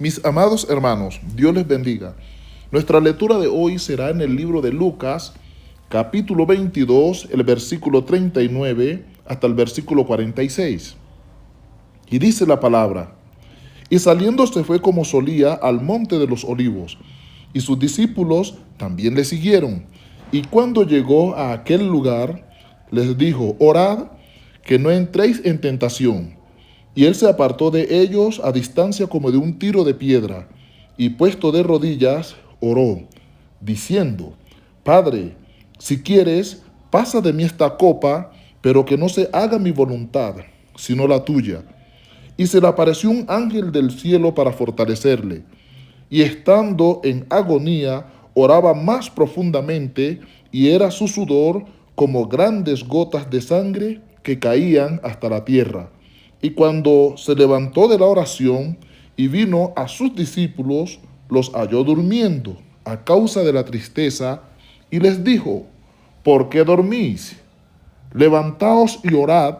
Mis amados hermanos, Dios les bendiga. Nuestra lectura de hoy será en el libro de Lucas, capítulo 22, el versículo 39 hasta el versículo 46. Y dice la palabra: y saliendo se fue como solía al monte de los olivos, y sus discípulos también le siguieron. Y cuando llegó a aquel lugar, les dijo: orad, que no entréis en tentación. Y él se apartó de ellos a distancia como de un tiro de piedra, y puesto de rodillas, oró, diciendo: Padre, si quieres, pasa de mí esta copa, pero que no se haga mi voluntad, sino la tuya. Y se le apareció un ángel del cielo para fortalecerle. Y estando en agonía, oraba más profundamente, y era su sudor como grandes gotas de sangre que caían hasta la tierra. Y cuando se levantó de la oración y vino a sus discípulos, los halló durmiendo a causa de la tristeza, y les dijo: ¿por qué dormís? Levantaos y orad,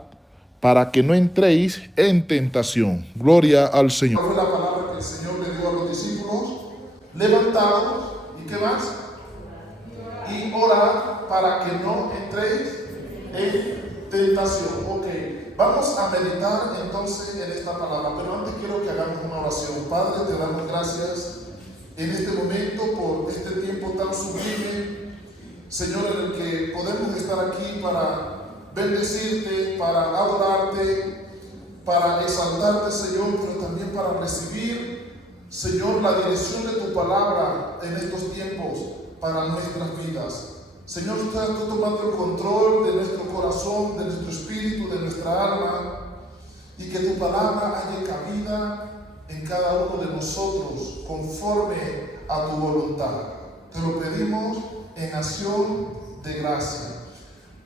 para que no entréis en tentación. Gloria al Señor. Fue la palabra que el Señor le dio a los discípulos: levantaos, ¿y qué más? Y orad para que no entréis en tentación. Ok, vamos a meditar entonces en esta palabra, pero antes quiero que hagamos una oración. Padre, te damos gracias en este momento por este tiempo tan sublime, Señor, en el que podemos estar aquí para bendecirte, para adorarte, para exaltarte, Señor, pero también para recibir, Señor, la dirección de tu palabra en estos tiempos para nuestras vidas. Señor, estás tú tomando el control de nuestro corazón, de nuestro espíritu, de nuestra alma, y que tu palabra haya cabida en cada uno de nosotros conforme a tu voluntad. Te lo pedimos en acción de gracia.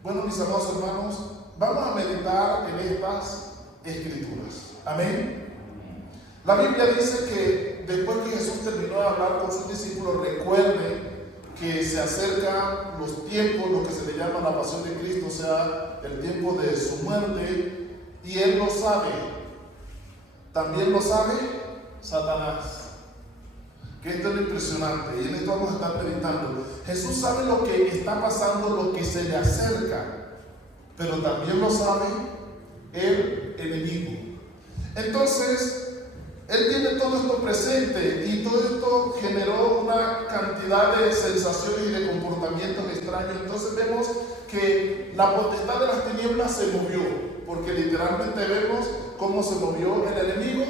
Bueno, mis amados hermanos, vamos a meditar en estas escrituras. Amén. La Biblia dice que después que Jesús terminó de hablar con sus discípulos, recuerde que se acercan los tiempos, lo que se le llama la pasión de Cristo, o sea, el tiempo de su muerte, y Él lo sabe. También lo sabe Satanás. Que esto es lo impresionante, y en esto vamos a estar meditando. Jesús sabe lo que está pasando, lo que se le acerca, pero también lo sabe el enemigo. Entonces, Él tiene todo esto presente, y todo esto generó una cantidad de sensaciones y de comportamientos extraños. Entonces vemos que la potestad de las tinieblas se movió, porque literalmente vemos cómo se movió el enemigo.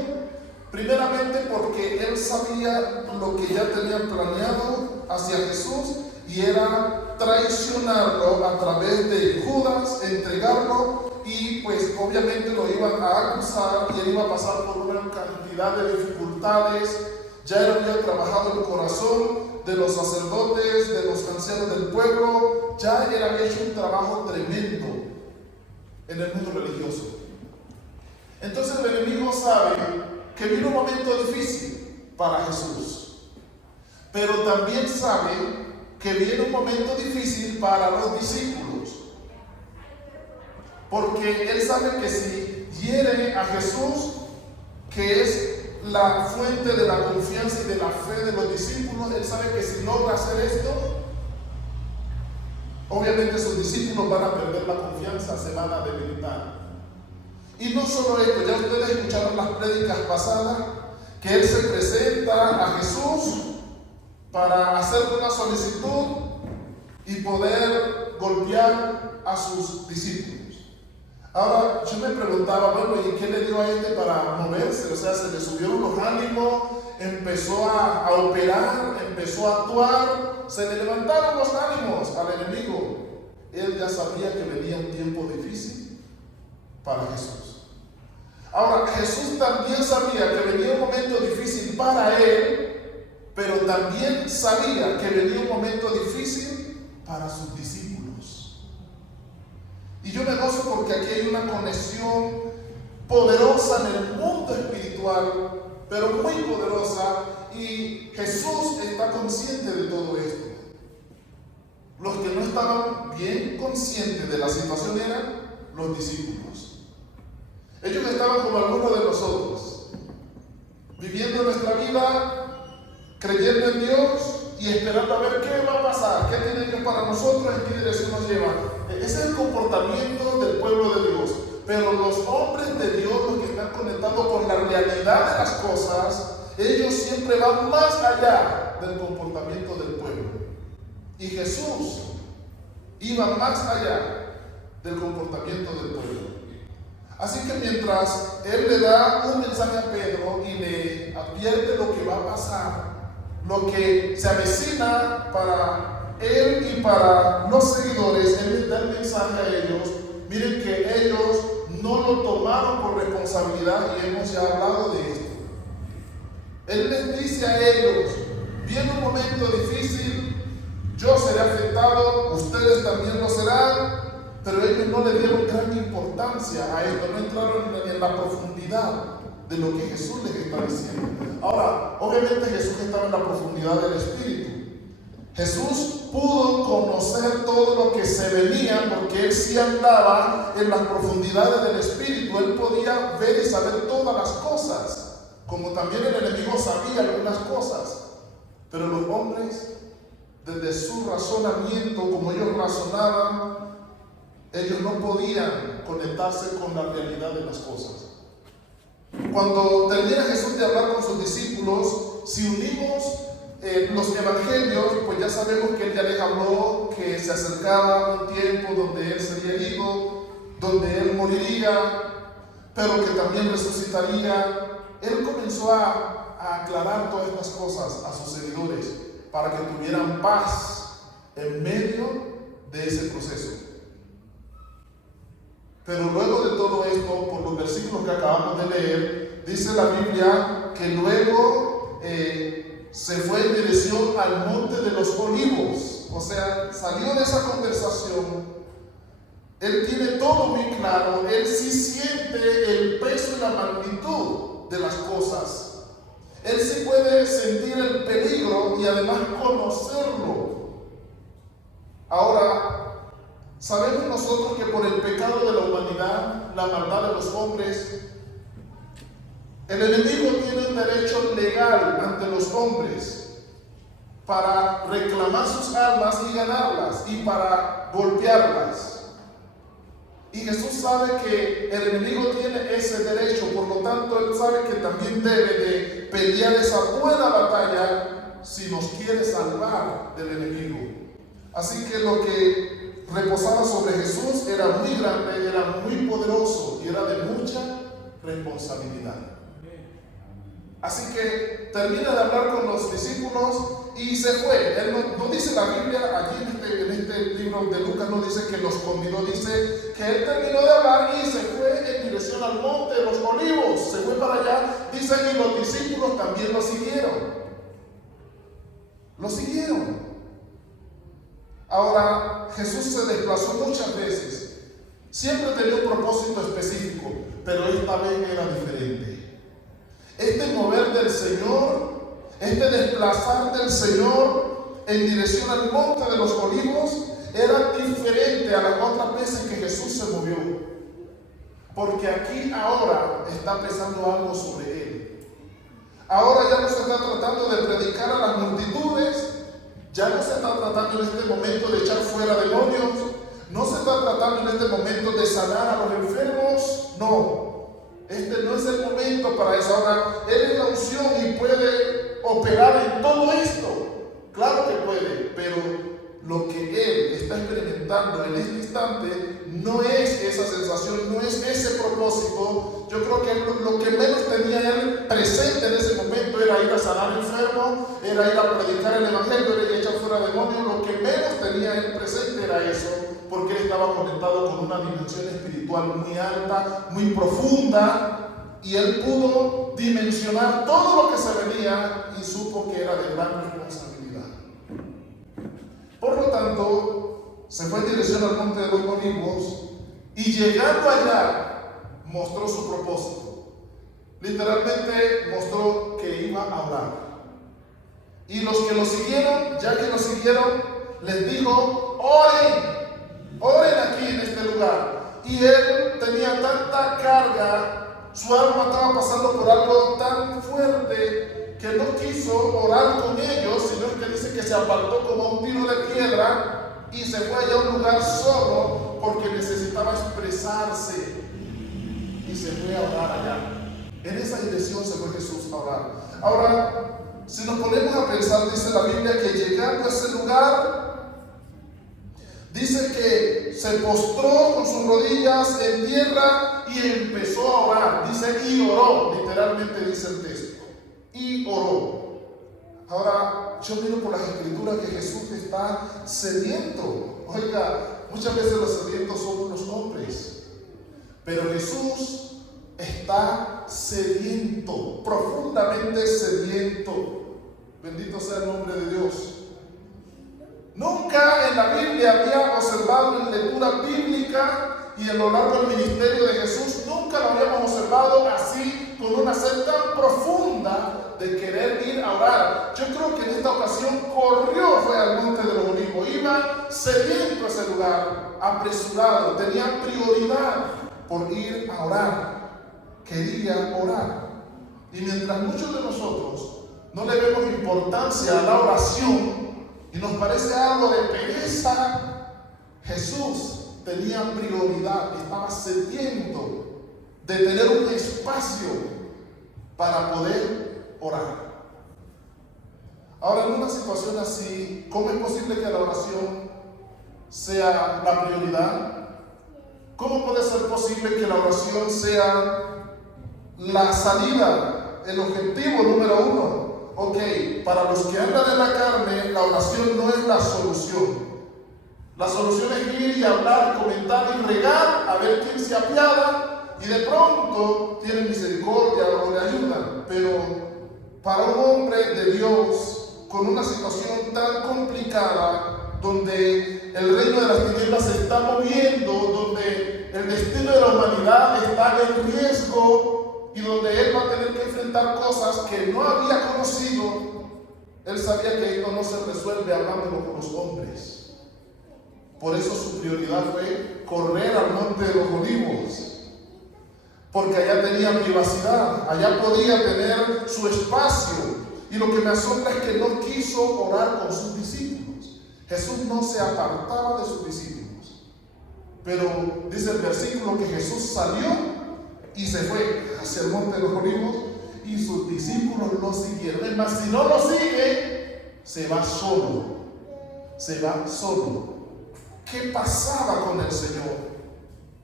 Primeramente porque él sabía lo que ya tenían planeado hacia Jesús, y era traicionarlo a través de Judas, entregarlo, y pues obviamente lo iban a acusar y él iba a pasar por una cantidad de dificultades. Ya él había trabajado el corazón de los sacerdotes, de los ancianos del pueblo, ya él había hecho un trabajo tremendo en el mundo religioso. Entonces el enemigo sabe que vino un momento difícil para Jesús, pero también sabe que viene un momento difícil para los discípulos, porque él sabe que si hiere a Jesús, que es la fuente de la confianza y de la fe de los discípulos, él sabe que si logra hacer esto, obviamente sus discípulos van a perder la confianza, se van a debilitar. Y no solo esto, ya ustedes escucharon las prédicas pasadas, que él se presenta a Jesús para hacer una solicitud y poder golpear a sus discípulos. Ahora, yo me preguntaba, bueno, ¿y qué le dio a este para moverse? O sea, se le subieron los ánimos, empezó a operar, empezó a actuar, se le levantaron los ánimos al enemigo. Él ya sabía que venía un tiempo difícil para Jesús. Ahora, Jesús también sabía que venía un momento difícil para él, pero también sabía que venía un momento difícil para sus discípulos. Y yo me gozo porque aquí hay una conexión poderosa en el mundo espiritual, pero muy poderosa, y Jesús está consciente de todo esto. Los que no estaban bien conscientes de la situación eran los discípulos. Ellos estaban como algunos de nosotros, viviendo nuestra vida, creyendo en Dios y esperando a ver qué va a pasar, qué tiene Dios para nosotros, en qué dirección nos lleva. Ese es el comportamiento del pueblo de Dios. Pero los hombres de Dios, los que están conectados con la realidad de las cosas, ellos siempre van más allá del comportamiento del pueblo. Y Jesús iba más allá del comportamiento del pueblo. Así que mientras Él le da un mensaje a Pedro y le advierte lo que va a pasar, lo que se avecina para Él y para los seguidores, Él les da el mensaje a ellos. Miren que ellos no lo tomaron por responsabilidad y hemos ya hablado de esto. Él les dice a ellos, viene un momento difícil, yo seré afectado, ustedes también lo serán, pero ellos no le dieron gran importancia a esto, no entraron en la profundidad de lo que Jesús les está diciendo. Ahora, obviamente Jesús estaba en la profundidad del Espíritu. Jesús pudo conocer todo lo que se venía porque Él sí andaba en las profundidades del Espíritu. Él podía ver y saber todas las cosas, como también el enemigo sabía algunas cosas. Pero los hombres, desde su razonamiento, como ellos razonaban, ellos no podían conectarse con la realidad de las cosas. Cuando termina Jesús de hablar con sus discípulos, si unimos los evangelios, pues ya sabemos que Él ya les habló que se acercaba un tiempo donde Él sería herido, donde Él moriría, pero que también resucitaría. Él comenzó a aclarar todas estas cosas a sus seguidores para que tuvieran paz en medio de ese proceso. Pero luego de todo esto, por los versículos que acabamos de leer, dice la Biblia que luego se fue en dirección al monte de los olivos. O sea, salió de esa conversación. Él tiene todo muy claro. Él sí siente el peso y la magnitud de las cosas. Él sí puede sentir el peligro y además conocerlo. Ahora, sabemos nosotros que por el pecado de la humanidad, la maldad de los hombres, el enemigo tiene un derecho legal ante los hombres para reclamar sus almas y ganarlas y para golpearlas. Y Jesús sabe que el enemigo tiene ese derecho, por lo tanto Él sabe que también debe de pelear esa buena batalla si nos quiere salvar del enemigo. Así que lo que reposaba sobre Jesús era muy grande, era muy poderoso y era de mucha responsabilidad. Así que termina de hablar con los discípulos y se fue. Él no dice la Biblia, allí en este libro de Lucas no dice que los convidó, dice que Él terminó de hablar y se fue en dirección al monte de los olivos. Se fue para allá, dice que los discípulos también lo siguieron. Lo siguieron. Ahora, Jesús se desplazó muchas veces. Siempre tenía un propósito específico, pero esta vez era diferente. Este mover del Señor, este desplazar del Señor en dirección al monte de los olivos, era diferente a las otras veces que Jesús se movió. Porque aquí ahora está pesando algo sobre Él. Ahora ya no se está tratando de predicar a las multitudes, ya no se está tratando en este momento de echar fuera demonios, no se está tratando en este momento de sanar a los enfermos, no. Este no es el momento para eso. Ahora, Él es la unción y puede operar en todo esto. Claro que puede, pero lo que Él está experimentando en este instante no es esa sensación, no es ese propósito. Yo creo que lo que menos tenía Él presente en ese momento era ir a sanar enfermos, era ir a predicar el evangelio, era ir a echar fuera demonios. Lo que menos tenía Él presente era eso, porque Él estaba conectado con una dimensión espiritual muy alta, muy profunda, y Él pudo dimensionar todo lo que se venía y supo que era de gran responsabilidad. Por lo tanto, se fue en dirección al monte de los olivos y llegando allá mostró su propósito. Literalmente mostró que iba a hablar. Y los que lo siguieron, ya que lo siguieron, les dijo: oren aquí en este lugar. Y Él tenía tanta carga su alma estaba pasando por algo tan fuerte que no quiso orar con ellos, sino que dice que se apartó como un tiro de piedra y se fue allá a un lugar solo porque necesitaba expresarse y se fue a orar allá. En esa dirección se fue Jesús a orar. Ahora, si nos ponemos a pensar, dice la Biblia que llegando a ese lugar, dice que se postró con sus rodillas en tierra y empezó a orar. Dice y oró, literalmente dice el texto. Y oró. Ahora, yo miro por las escrituras que Jesús está sediento. Oiga, muchas veces los sedientos son los hombres, pero Jesús está sediento, profundamente sediento. Bendito sea el nombre de Dios. Nunca en la Biblia había observado en lectura bíblica y en lo largo del ministerio de Jesús, nunca lo habíamos observado así, con una sed tan profunda de querer ir a orar. Yo creo que en esta ocasión fue al monte de los Olivos, iba sediento a ese lugar, apresurado, tenía prioridad por ir a orar, quería orar. Y mientras muchos de nosotros no le vemos importancia a la oración y nos parece algo de pereza, Jesús tenía prioridad, estaba sediento de tener un espacio para poder orar. Ahora, en una situación así, ¿cómo es posible que la oración sea la prioridad? ¿Cómo puede ser posible que la oración sea la salida, el objetivo número uno? Ok, para los que andan en la carne, la oración no es la solución. La solución es ir y hablar, comentar y regar, a ver quién se apiada y de pronto tiene misericordia o le ayuda. Pero para un hombre de Dios, con una situación tan complicada, donde el reino de las tinieblas se está moviendo, donde el destino de la humanidad está en riesgo y donde él va a tener que enfrentar cosas que no había conocido, él sabía que esto no se resuelve hablándolo con los hombres. Por eso su prioridad fue correr al monte de los Olivos, porque allá tenía privacidad, allá podía tener su espacio. Y lo que me asombra es que no quiso orar con sus discípulos. Jesús no se apartaba de sus discípulos, pero dice el versículo que Jesús salió y se fue hacia el monte de los Olivos y sus discípulos lo siguieron. Es más, si no lo sigue, se va solo. Se va solo. ¿Qué pasaba con el Señor?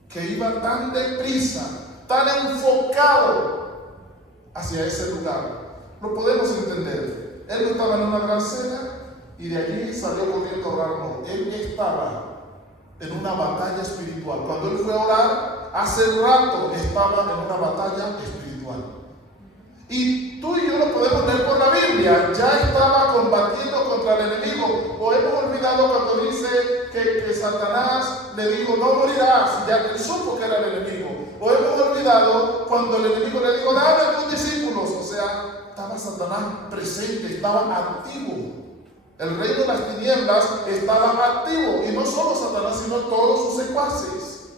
Que iba tan deprisa, tan enfocado hacia ese lugar. Lo podemos entender. Él no estaba en una gran cena y de allí salió corriendo a orar. No, él estaba en una batalla espiritual. Cuando él fue a orar, hace rato estaba en una batalla espiritual. Y tú y yo lo podemos leer por la Biblia. Ya estaba combatiendo contra el enemigo. O hemos olvidado cuando dice que Satanás le dijo, no morirás, ya que él supo que era el enemigo. O hemos olvidado cuando el enemigo le dijo, dame a tus discípulos. O sea, estaba Satanás presente, estaba activo. El reino de las tinieblas estaba activo. Y no solo Satanás, sino todos sus secuaces.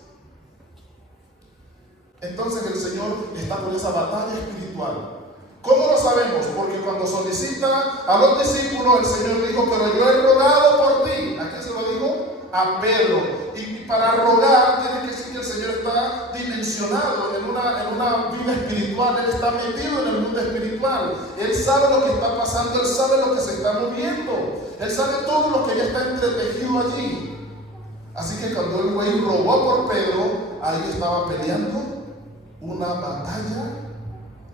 Entonces el Señor está con esa batalla espiritual. ¿Cómo lo sabemos? Porque cuando solicita a los discípulos, el Señor dijo, pero yo he rogado por ti. ¿A quién se lo dijo? A Pedro. Y para rogar, tiene que decir que el Señor está dimensionado en una vida espiritual. Él está metido en el mundo espiritual. Él sabe lo que está pasando, Él sabe lo que se está moviendo. Él sabe todo lo que ya está entretejido allí. Así que cuando el güey rogó por Pedro, ahí estaba peleando una batalla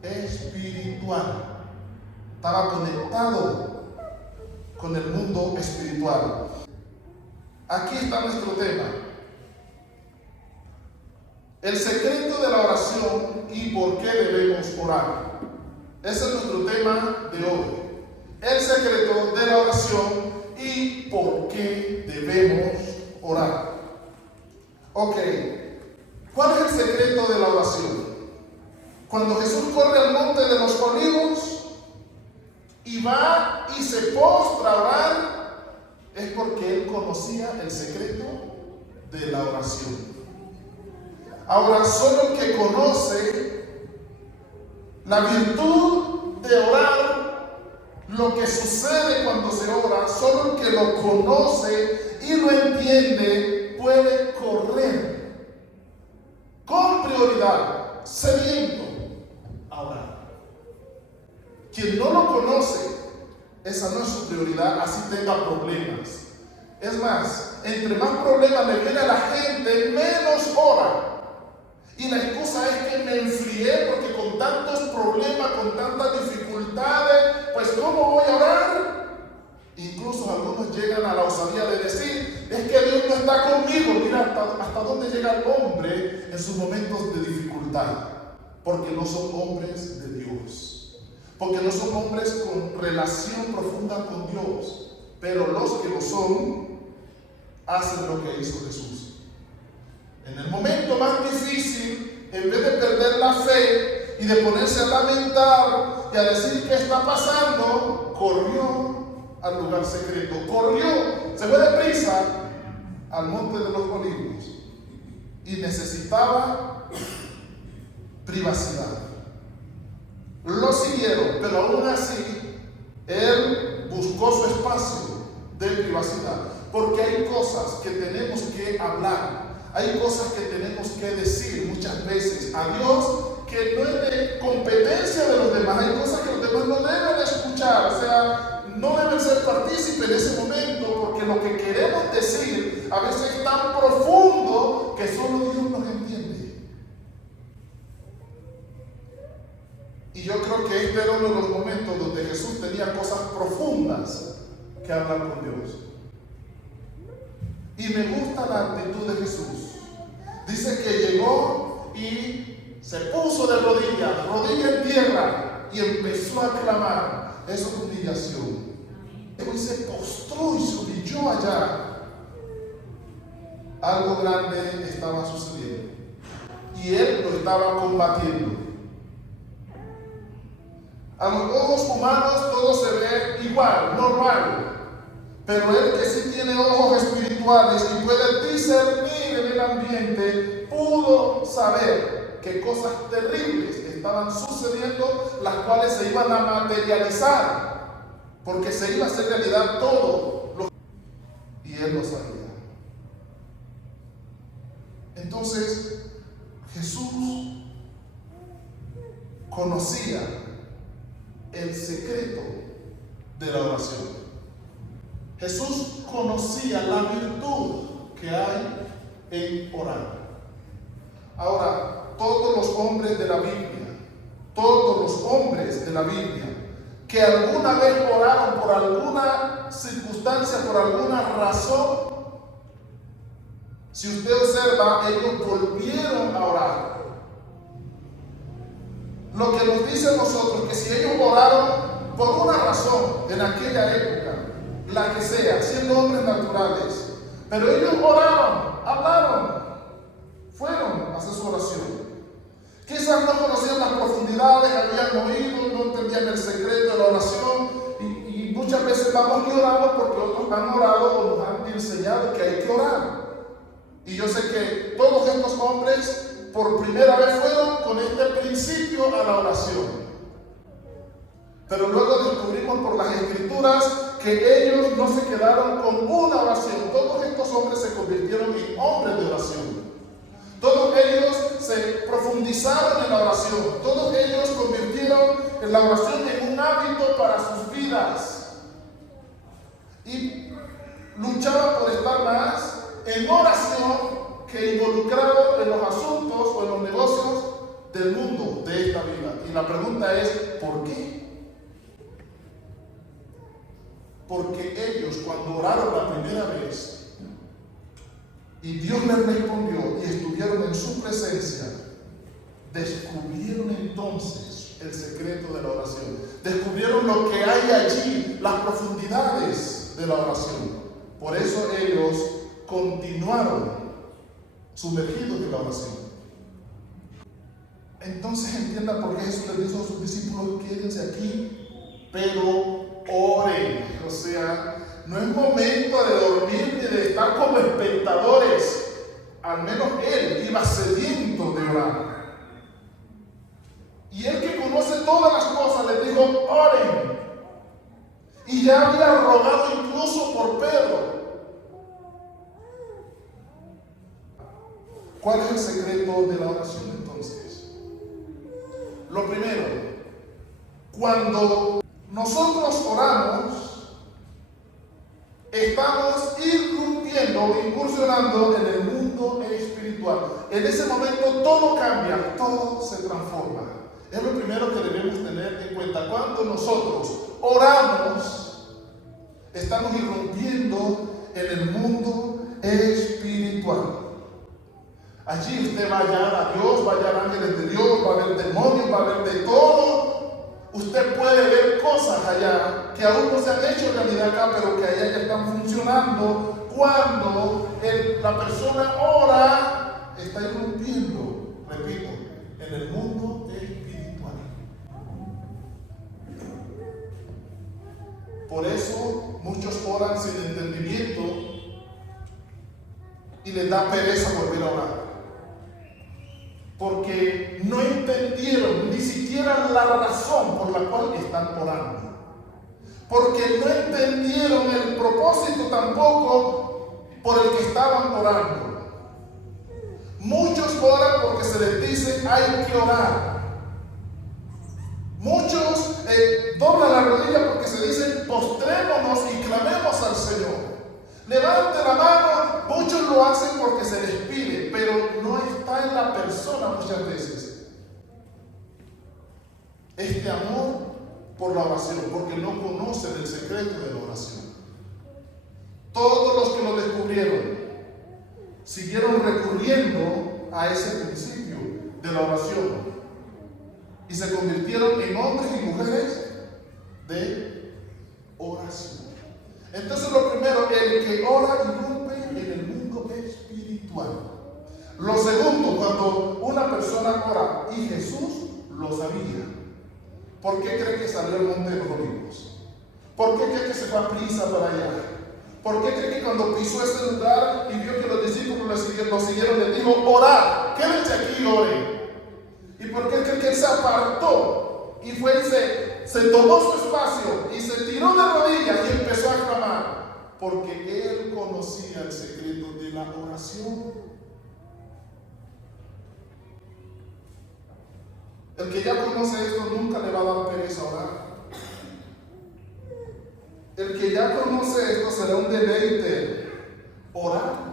espiritual. Estaba conectado con el mundo espiritual. Aquí está nuestro tema. El secreto de la oración y por qué debemos orar. Ese es nuestro tema de hoy. El secreto de la oración y por qué debemos orar. Ok, ¿cuál es el secreto de la oración? Cuando Jesús corre al monte de los Olivos y va y se postra a orar, es porque él conocía el secreto de la oración. Ahora, solo el que conoce La virtud de orar, lo que sucede cuando se ora, solo el que lo conoce y lo entiende puede correr con prioridad, sediento a orar. Quien no lo conoce, esa no es su prioridad, así tenga problemas. Es más, entre más problemas le viene a la gente, menos ora. Y la excusa es que me enfrié porque con tantos problemas, con tantas dificultades, pues ¿cómo voy a orar? Incluso algunos llegan a la osadía de decir, es que Dios no está conmigo. Mira hasta dónde llega el hombre en sus momentos de dificultad. Porque no son hombres de Dios. Porque no son hombres con relación profunda con Dios. Pero los que lo son, hacen lo que hizo Jesús. En el momento más difícil, en vez de perder la fe y de ponerse a lamentar y a decir qué está pasando, corrió al lugar secreto, corrió, se fue deprisa al monte de los olivos y necesitaba privacidad. Lo siguieron, pero aún así, él buscó su espacio de privacidad, porque hay cosas que tenemos que hablar. Hay cosas que tenemos que decir muchas veces a Dios que no es de competencia de los demás. Hay cosas que los demás no deben escuchar, o sea, no deben ser partícipes en ese momento, porque lo que queremos decir a veces es tan profundo que solo Dios nos entiende. Y yo creo que este era uno de los momentos donde Jesús tenía cosas profundas que hablar con Dios. Y me gusta la actitud de Jesús. Dice que llegó y se puso de rodillas, rodilla en tierra, y empezó a clamar. Eso es humillación. Y se postró y se humilló allá. Algo grande estaba sucediendo. Y él lo estaba combatiendo. A los ojos humanos todo se ve igual, normal. Pero él que sí tiene ojos espirituales y puede discernir en el ambiente, pudo saber que cosas terribles estaban sucediendo, las cuales se iban a materializar, porque se iba a hacer realidad todo. Y él lo sabía. Entonces, Jesús conocía el secreto de la oración. Jesús conocía la virtud que hay en orar. Ahora, todos los hombres de la Biblia, que alguna vez oraron por alguna circunstancia, por alguna razón, si usted observa, ellos volvieron a orar. Lo que nos dice a nosotros que si ellos oraron por una razón en aquella época, la que sea, siendo hombres naturales, pero ellos oraron, hablaron, fueron a hacer su oración. Quizás no conocían las profundidades, habían oído, no entendían el secreto de la oración, y muchas veces vamos y oramos porque otros han orado o nos han enseñado que hay que orar. Y yo sé que todos estos hombres por primera vez fueron con este principio a la oración. Pero luego descubrimos por las Escrituras que ellos no se quedaron con una oración. Todos estos hombres se convirtieron en hombres de oración. Todos ellos se profundizaron en la oración. Todos ellos convirtieron en la oración en un hábito para sus vidas. Y luchaban por estar más en oración que involucrado en los asuntos o en los negocios del mundo, de esta vida. Y la pregunta es, ¿por qué? Porque ellos, cuando oraron la primera vez y Dios les respondió y estuvieron en su presencia, descubrieron entonces el secreto de la oración. Descubrieron lo que hay allí, las profundidades de la oración. Por eso ellos continuaron sumergidos en la oración. Entonces entiendan por qué Jesús les dijo a sus discípulos: quédense aquí, pero oren. O sea, no es momento de dormir ni de estar como espectadores. Al menos él iba sediento de orar. Y él que conoce ya había rogado incluso por Pedro. ¿Cuál es el secreto de la oración entonces? Lo primero, cuando nosotros oramos, estamos irrumpiendo o incursionando en el mundo espiritual. En ese momento todo cambia, todo se transforma. Es lo primero que debemos tener en cuenta. Cuando nosotros oramos, estamos irrumpiendo en el mundo espiritual. Allí usted va a hallar a Dios, va a hallar ángeles de Dios, va a ver demonios, va a ver de todo. Usted puede ver cosas allá que aún no se han hecho realidad acá, pero que allá ya están funcionando. Cuando la persona ora, está irrumpiendo, repito, en el mundo espiritual. Por eso muchos oran sin entendimiento y les da pereza volver a orar. Porque no entendieron ni siquiera la razón por la cual están orando. Porque no entendieron el propósito tampoco por el que estaban orando. Muchos oran porque se les dice hay que orar. Muchos doblan la rodilla porque se dicen postrémonos y clamemos al Señor. Levante la mano, muchos lo hacen porque se les pide, pero no está en la persona muchas veces este amor por la oración, porque no conocen el secreto de la oración. Todos los que lo descubrieron siguieron recurriendo a ese principio de la oración y se convirtieron en hombres y mujeres de oración. Entonces lo primero, el que ora irrumpe en el mundo espiritual. Lo segundo, cuando una persona ora, y Jesús lo sabía, ¿por qué cree que salió al monte de los olivos? ¿Por qué cree que se fue a prisa para allá? ¿Por qué cree que cuando pisó ese lugar y vio que los discípulos lo siguieron, le dijo, orad, quédense aquí y oren? ¿Y por qué cree que él se apartó y fue y se tomó su espacio y se tiró de rodillas y empezó a clamar? Porque él conocía el secreto de la oración. El que ya conoce esto nunca le va a dar pereza orar. El que ya conoce esto será un deleite orar.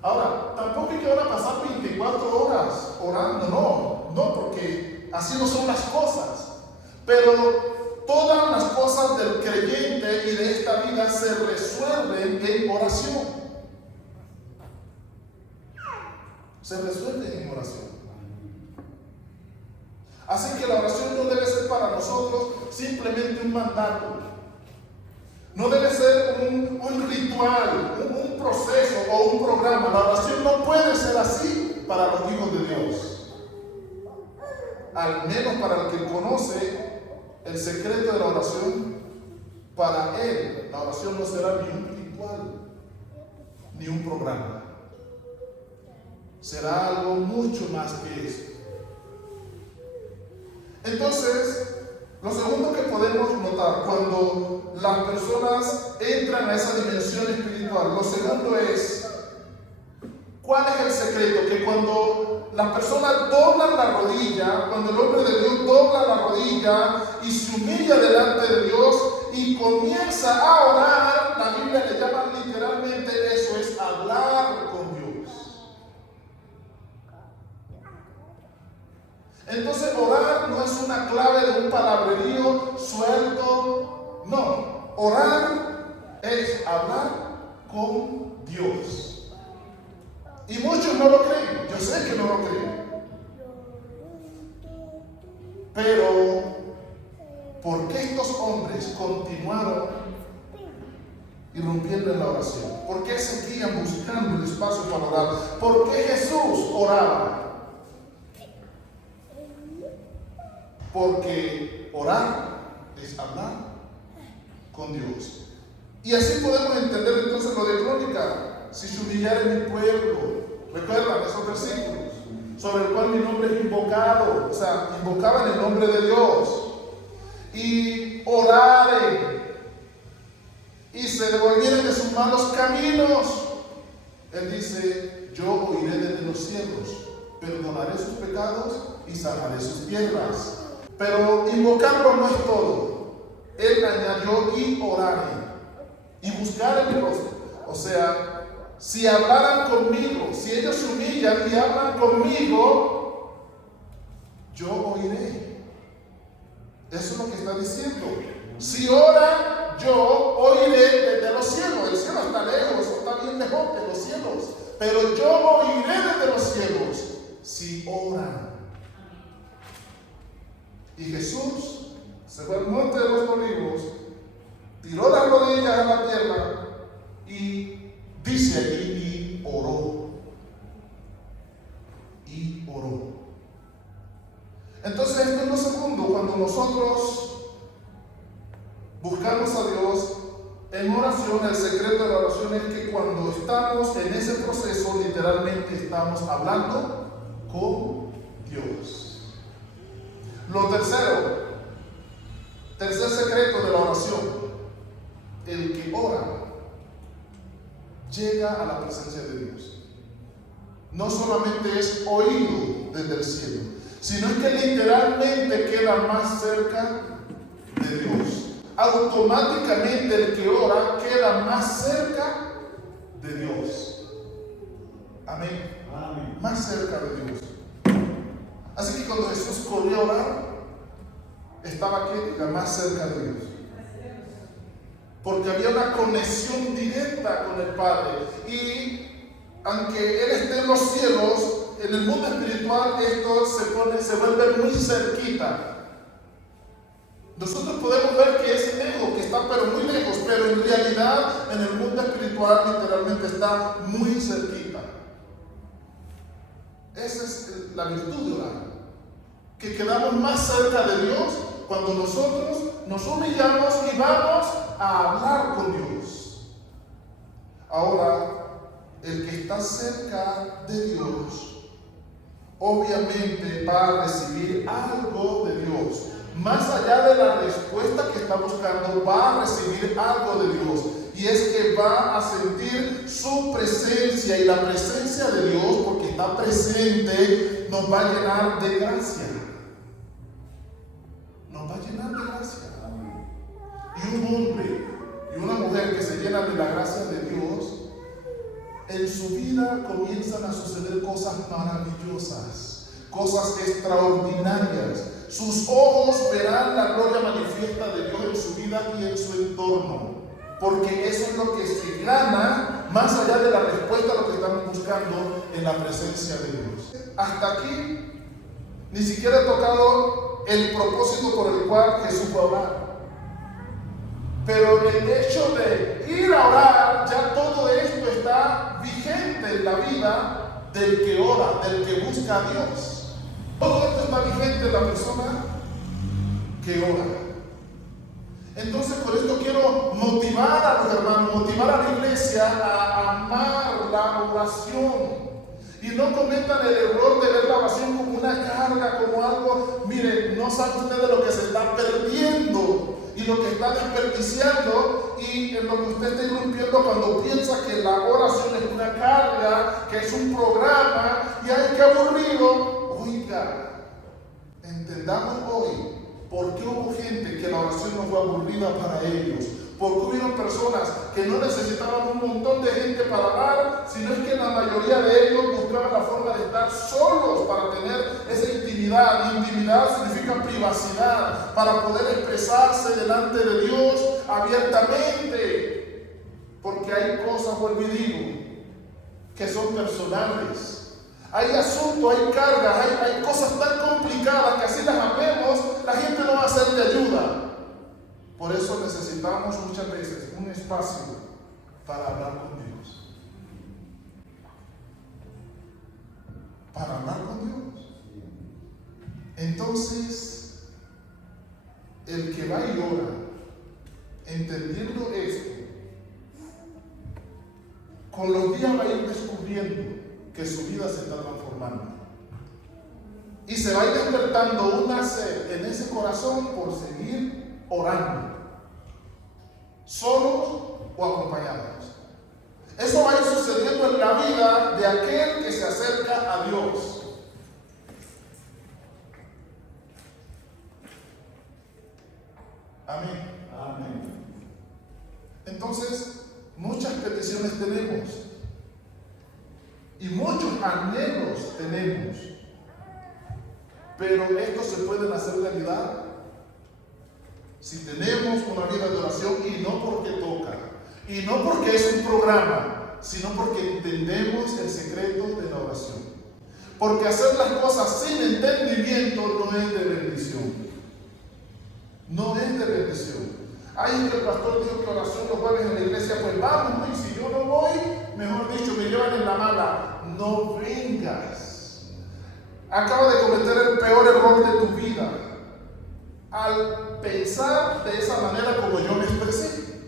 Ahora, tampoco hay que ahora pasar 24 horas orando, no, porque así no son las cosas. Pero todas las cosas del creyente y de esta vida se resuelven en oración. Se resuelven en oración. Así que la oración no debe ser para nosotros simplemente un mandato. No debe ser un ritual, un proceso o un programa. La oración no puede ser así para los hijos de Dios. Al menos para el que conoce el secreto de la oración, para él la oración no será ni un ritual ni un programa. Será algo mucho más que esto. Entonces, lo segundo que podemos notar cuando las personas entran a esa dimensión espiritual, lo segundo es, ¿cuál es el secreto? Que cuando las personas doblan la rodilla, cuando el hombre de Dios dobla la rodilla y se humilla delante de Dios y comienza a orar, la Biblia le llama literalmente eso, es hablar con Dios. Entonces orar no es una clave de un palabrerío suelto, no, orar es hablar con Dios. Y muchos no lo creen, yo sé que no lo creen. Pero, ¿por qué estos hombres continuaron irrumpiendo en la oración? ¿Por qué seguían buscando el espacio para orar? ¿Por qué Jesús oraba? Porque orar es hablar con Dios. Y así podemos entender entonces lo de Crónica. Si se humillare mi pueblo, recuerdan esos versículos, sobre el cual mi nombre es invocado, o sea, invocaban el nombre de Dios. Y oraren y se devolvieren de sus malos caminos. Él dice, yo oiré desde los cielos, perdonaré sus pecados y sanaré sus tierras. Pero invocarlo no es todo. Él añadió y oraré y buscar el rostro. O sea, si hablaran conmigo, si ellos se humillan y hablan conmigo, yo oiré. Eso es lo que está diciendo. Si oran, yo oiré desde los cielos. El cielo está lejos, está bien lejos de los cielos. Pero yo oiré desde los cielos si oran. Y Jesús se fue al monte de los olivos, tiró las rodillas a la tierra y dice allí, y oró. Y oró. Entonces esto es lo segundo, cuando nosotros buscamos a Dios en oración, el secreto de la oración es que cuando estamos en ese proceso, literalmente estamos hablando con Dios. Lo tercer secreto de la oración, el que ora llega a la presencia de Dios. No solamente es oído desde el cielo, sino es que literalmente queda más cerca de Dios. Automáticamente el que ora queda más cerca de Dios. Amén. Amén. Más cerca de Dios. Así que cuando Jesús corrió a orar, estaba aquí, más cerca de Dios. Porque había una conexión directa con el Padre. Y aunque Él esté en los cielos, en el mundo espiritual esto se vuelve muy cerquita. Nosotros podemos ver que es lejos, que está pero muy lejos, pero en realidad en el mundo espiritual literalmente está muy cerquita. Esa es la virtud de orar, que quedamos más cerca de Dios cuando nosotros nos humillamos y vamos a hablar con Dios. Ahora, el que está cerca de Dios, obviamente va a recibir algo de Dios. Más allá de la respuesta que está buscando, va a recibir algo de Dios. Y es que va a sentir su presencia, y la presencia de Dios, porque está presente, nos va a llenar de gracia. Nos va a llenar de gracia. Y un hombre y una mujer que se llenan de la gracia de Dios, en su vida comienzan a suceder cosas maravillosas, cosas extraordinarias. Sus ojos verán la gloria manifiesta de Dios en su vida y en su entorno. Porque eso es lo que se gana más allá de la respuesta a lo que estamos buscando en la presencia de Dios. Hasta aquí ni siquiera he tocado el propósito por el cual Jesús fue a orar. Pero el hecho de ir a orar, ya todo esto está vigente en la vida del que ora, del que busca a Dios. Todo esto está vigente en la persona que ora. Entonces, por esto quiero motivar a los hermanos, motivar a la iglesia a amar la oración. Y no cometan el error de ver la oración como una carga, como algo, miren, no saben ustedes lo que se está perdiendo y lo que está desperdiciando y en lo que usted está irrumpiendo cuando piensa que la oración es una carga, que es un programa y ay, qué aburrido. Oiga, entendamos hoy por qué hubo gente que la oración no fue aburrida para ellos. Porque hubieron personas que no necesitaban un montón de gente para orar, sino es que la mayoría de ellos buscaban la forma de estar solos para tener esa intimidad. Intimidad significa privacidad, para poder expresarse delante de Dios abiertamente. Porque hay cosas, vuelvo y digo, que son personales. Hay asuntos, hay cargas, hay cosas tan complicadas que así las amemos, la gente no va a ser de ayuda. Por eso necesitamos muchas veces un espacio para hablar con Dios. Para hablar con Dios. Entonces, el que va y ora, entendiendo esto, con los días va a ir descubriendo que su vida se está transformando. Y se va a ir despertando una sed en ese corazón por seguir orando. Solos aquel que se acerca a Dios. Amén. Amén. Entonces, muchas peticiones tenemos y muchos anhelos tenemos, pero estos se pueden hacer realidad si tenemos una vida de oración, y no porque toca, y no porque es un programa, sino porque entendemos el secreto de la oración. Porque hacer las cosas sin entendimiento no es de bendición. No es de bendición. Ay, que el pastor dijo que oración los jueves en la iglesia, pues vamos, y si yo no voy, mejor dicho, me llevan en la mala. No vengas. Acabas de cometer el peor error de tu vida al pensar de esa manera como yo me expresé.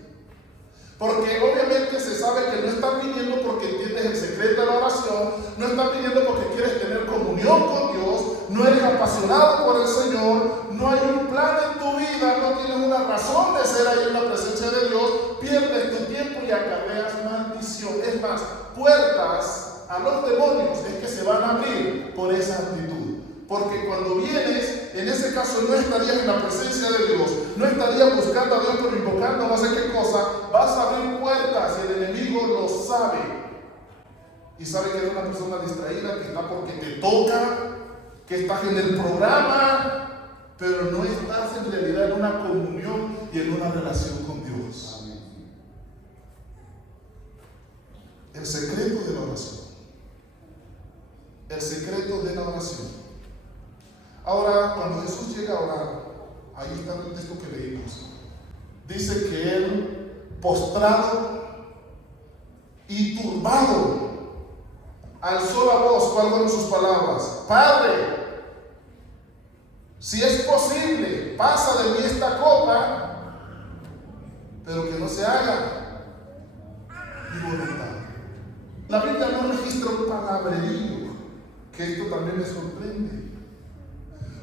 Porque obviamente se sabe que no están viniendo porque entiendes el secreto de la oración, no están viniendo porque quieres tener comunión con Dios, no eres apasionado por el Señor, no hay un plan en tu vida, no tienes una razón de ser ahí en la presencia de Dios, pierdes tu tiempo y acarreas maldición. Es más, puertas a los demonios es que se van a abrir por esa actitud. Porque cuando vienes, en ese caso no estarías en la presencia de Dios, no estarías buscando a Dios, pero invocando no sé qué cosa, vas a abrir puertas y el enemigo lo sabe. Y sabe que eres una persona distraída, que está porque te toca, que estás en el programa, pero no estás en realidad en una comunión y en una relación con Dios. El secreto de la oración. El secreto de la oración. Ahora, cuando Jesús llega a orar, ahí está el texto que leímos. Dice que él, postrado y turbado, alzó la voz. ¿Cuáles fueron sus palabras? Padre, si es posible, pasa de mí esta copa, pero que no se haga mi voluntad. La Biblia no registra un palabrerío, que esto también me sorprende.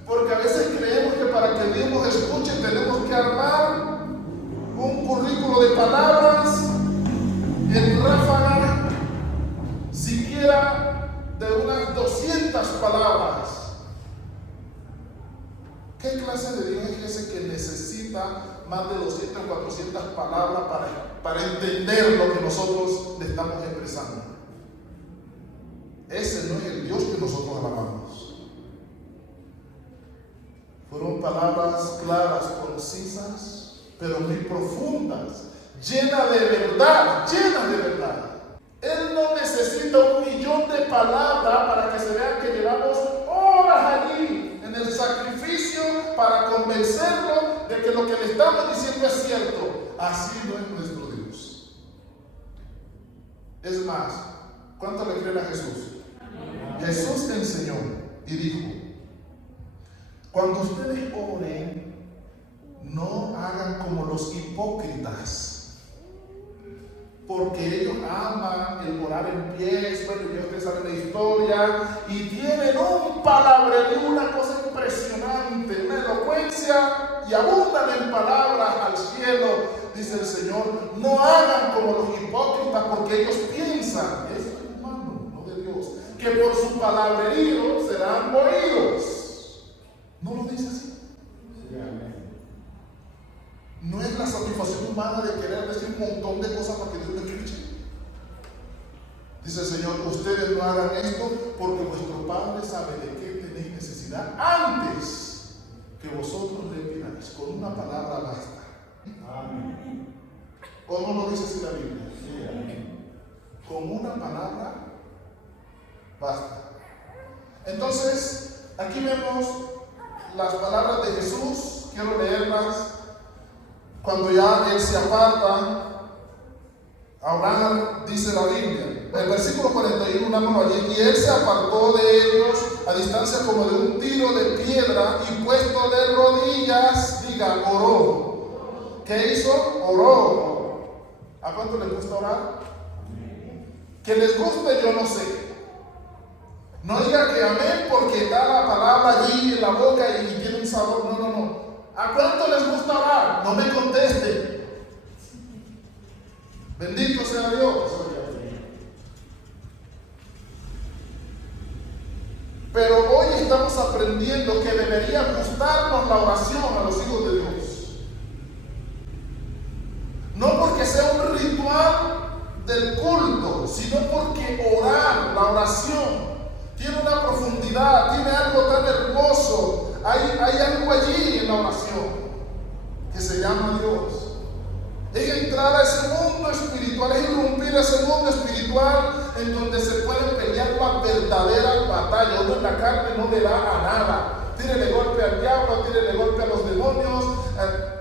Porque a veces creemos que para que Dios nos escuche tenemos que armar un currículo de palabras en ráfaga, siquiera de unas 200 palabras. ¿Qué clase de Dios es ese que necesita más de 200 o 400 palabras para entender lo que nosotros le estamos expresando? Ese no es el Dios que nosotros alabamos. Fueron palabras claras, concisas, pero muy profundas, llenas de verdad, llenas de verdad. Él no necesita 1.000.000 de palabras para que se vean que llevamos horas allí en el sacrificio para convencerlo de que lo que le estamos diciendo es cierto. Así no es nuestro Dios. Es más, ¿cuánto le creen a Jesús? Jesús enseñó y dijo: cuando ustedes oren, no hagan como los hipócritas, porque ellos aman el orar en pies. Bueno, ya ustedes saben la historia, y tienen un palabrerío, una cosa impresionante, una elocuencia, y abundan en palabras al cielo. Dice el Señor: no hagan como los hipócritas, porque ellos piensan, eso es humano, no de Dios, que por su palabrerío serán oídos. ¿No lo dice así? Sí, amén. No es la satisfacción humana de querer decir un montón de cosas para que Dios me escuche. Dice el Señor: ustedes no hagan esto porque vuestro Padre sabe de qué tenéis necesidad antes que vosotros le pidáis. Con una palabra basta. Amén. ¿O no lo dice así la Biblia? Sí, amén. Con una palabra basta. Entonces, aquí vemos las palabras de Jesús. Quiero leerlas. Cuando ya él se aparta a orar, dice la Biblia, el versículo 41, allí: y él se apartó de ellos a distancia como de un tiro de piedra, y puesto de rodillas, diga, oró. ¿Qué hizo? Oró. ¿A cuánto les gusta orar? Que les guste, yo no sé. No diga que amén porque está la palabra allí en la boca y tiene un sabor. No, no, no. ¿A cuánto les gusta orar? No me contesten. Bendito sea Dios. aprendiendo que debería gustarnos la oración a los hijos de Dios. No porque sea un ritual del culto, sino porque orar, la oración, tiene una profundidad, tiene algo tan hermoso. Hay algo allí en la oración que se llama Dios. Es entrar a ese mundo espiritual, es irrumpir ese mundo espiritual en donde se pueden pelear las verdaderas batallas. Uno en la carne no le da a nada. Tírele golpe al diablo, tírele golpe a los demonios,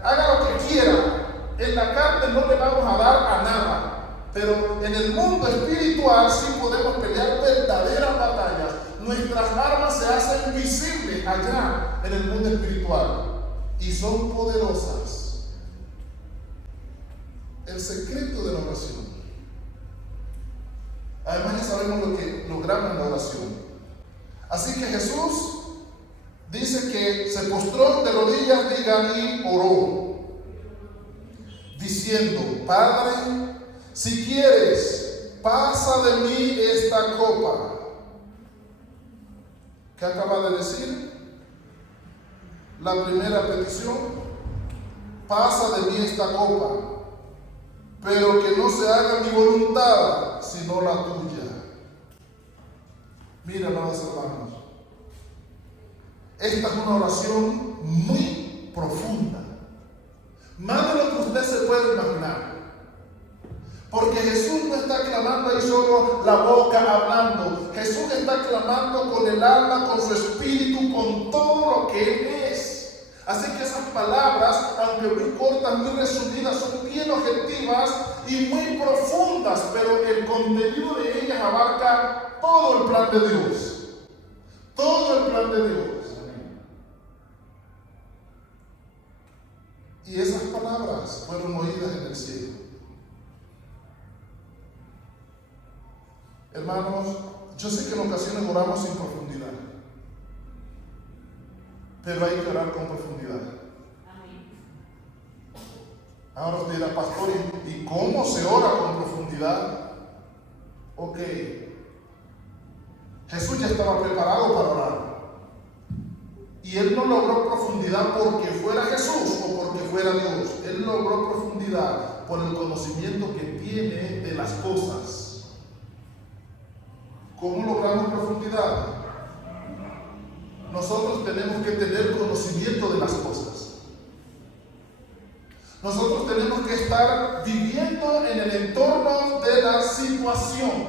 haga lo que quiera. En la carne no le vamos a dar a nada. Pero en el mundo espiritual sí podemos pelear verdaderas batallas. Nuestras armas se hacen visibles allá en el mundo espiritual y son poderosas. El secreto de la oración. Además ya sabemos lo que logramos en la oración. Así que Jesús dice que se postró de rodillas, diga, y oró, diciendo: Padre, si quieres, pasa de mí esta copa. ¿Qué acaba de decir? La primera petición: pasa de mí esta copa, pero que no se haga mi voluntad, sino la tuya. Mira, amados hermanos, esta es una oración muy profunda, más de lo que usted se puede imaginar. Porque Jesús no está clamando ahí solo la boca hablando. Jesús está clamando con el alma, con su espíritu, con todo lo que Él es. Así que esas palabras, aunque muy cortas, muy resumidas, son bien objetivas y muy profundas, pero el contenido de ellas abarca todo el plan de Dios. Todo el plan de Dios. Y esas palabras fueron oídas en el cielo. Hermanos, yo sé que en ocasiones oramos sin profundidad, pero hay que orar con profundidad. Ahora usted dirá: pastor, ¿y cómo se ora con profundidad? Ok, Jesús ya estaba preparado para orar, y Él no logró profundidad porque fuera Jesús o porque fuera Dios. Él logró profundidad por el conocimiento que tiene de las cosas. ¿Cómo logramos profundidad? Nosotros tenemos que tener conocimiento de las cosas. Nosotros tenemos que estar viviendo en el entorno de la situación.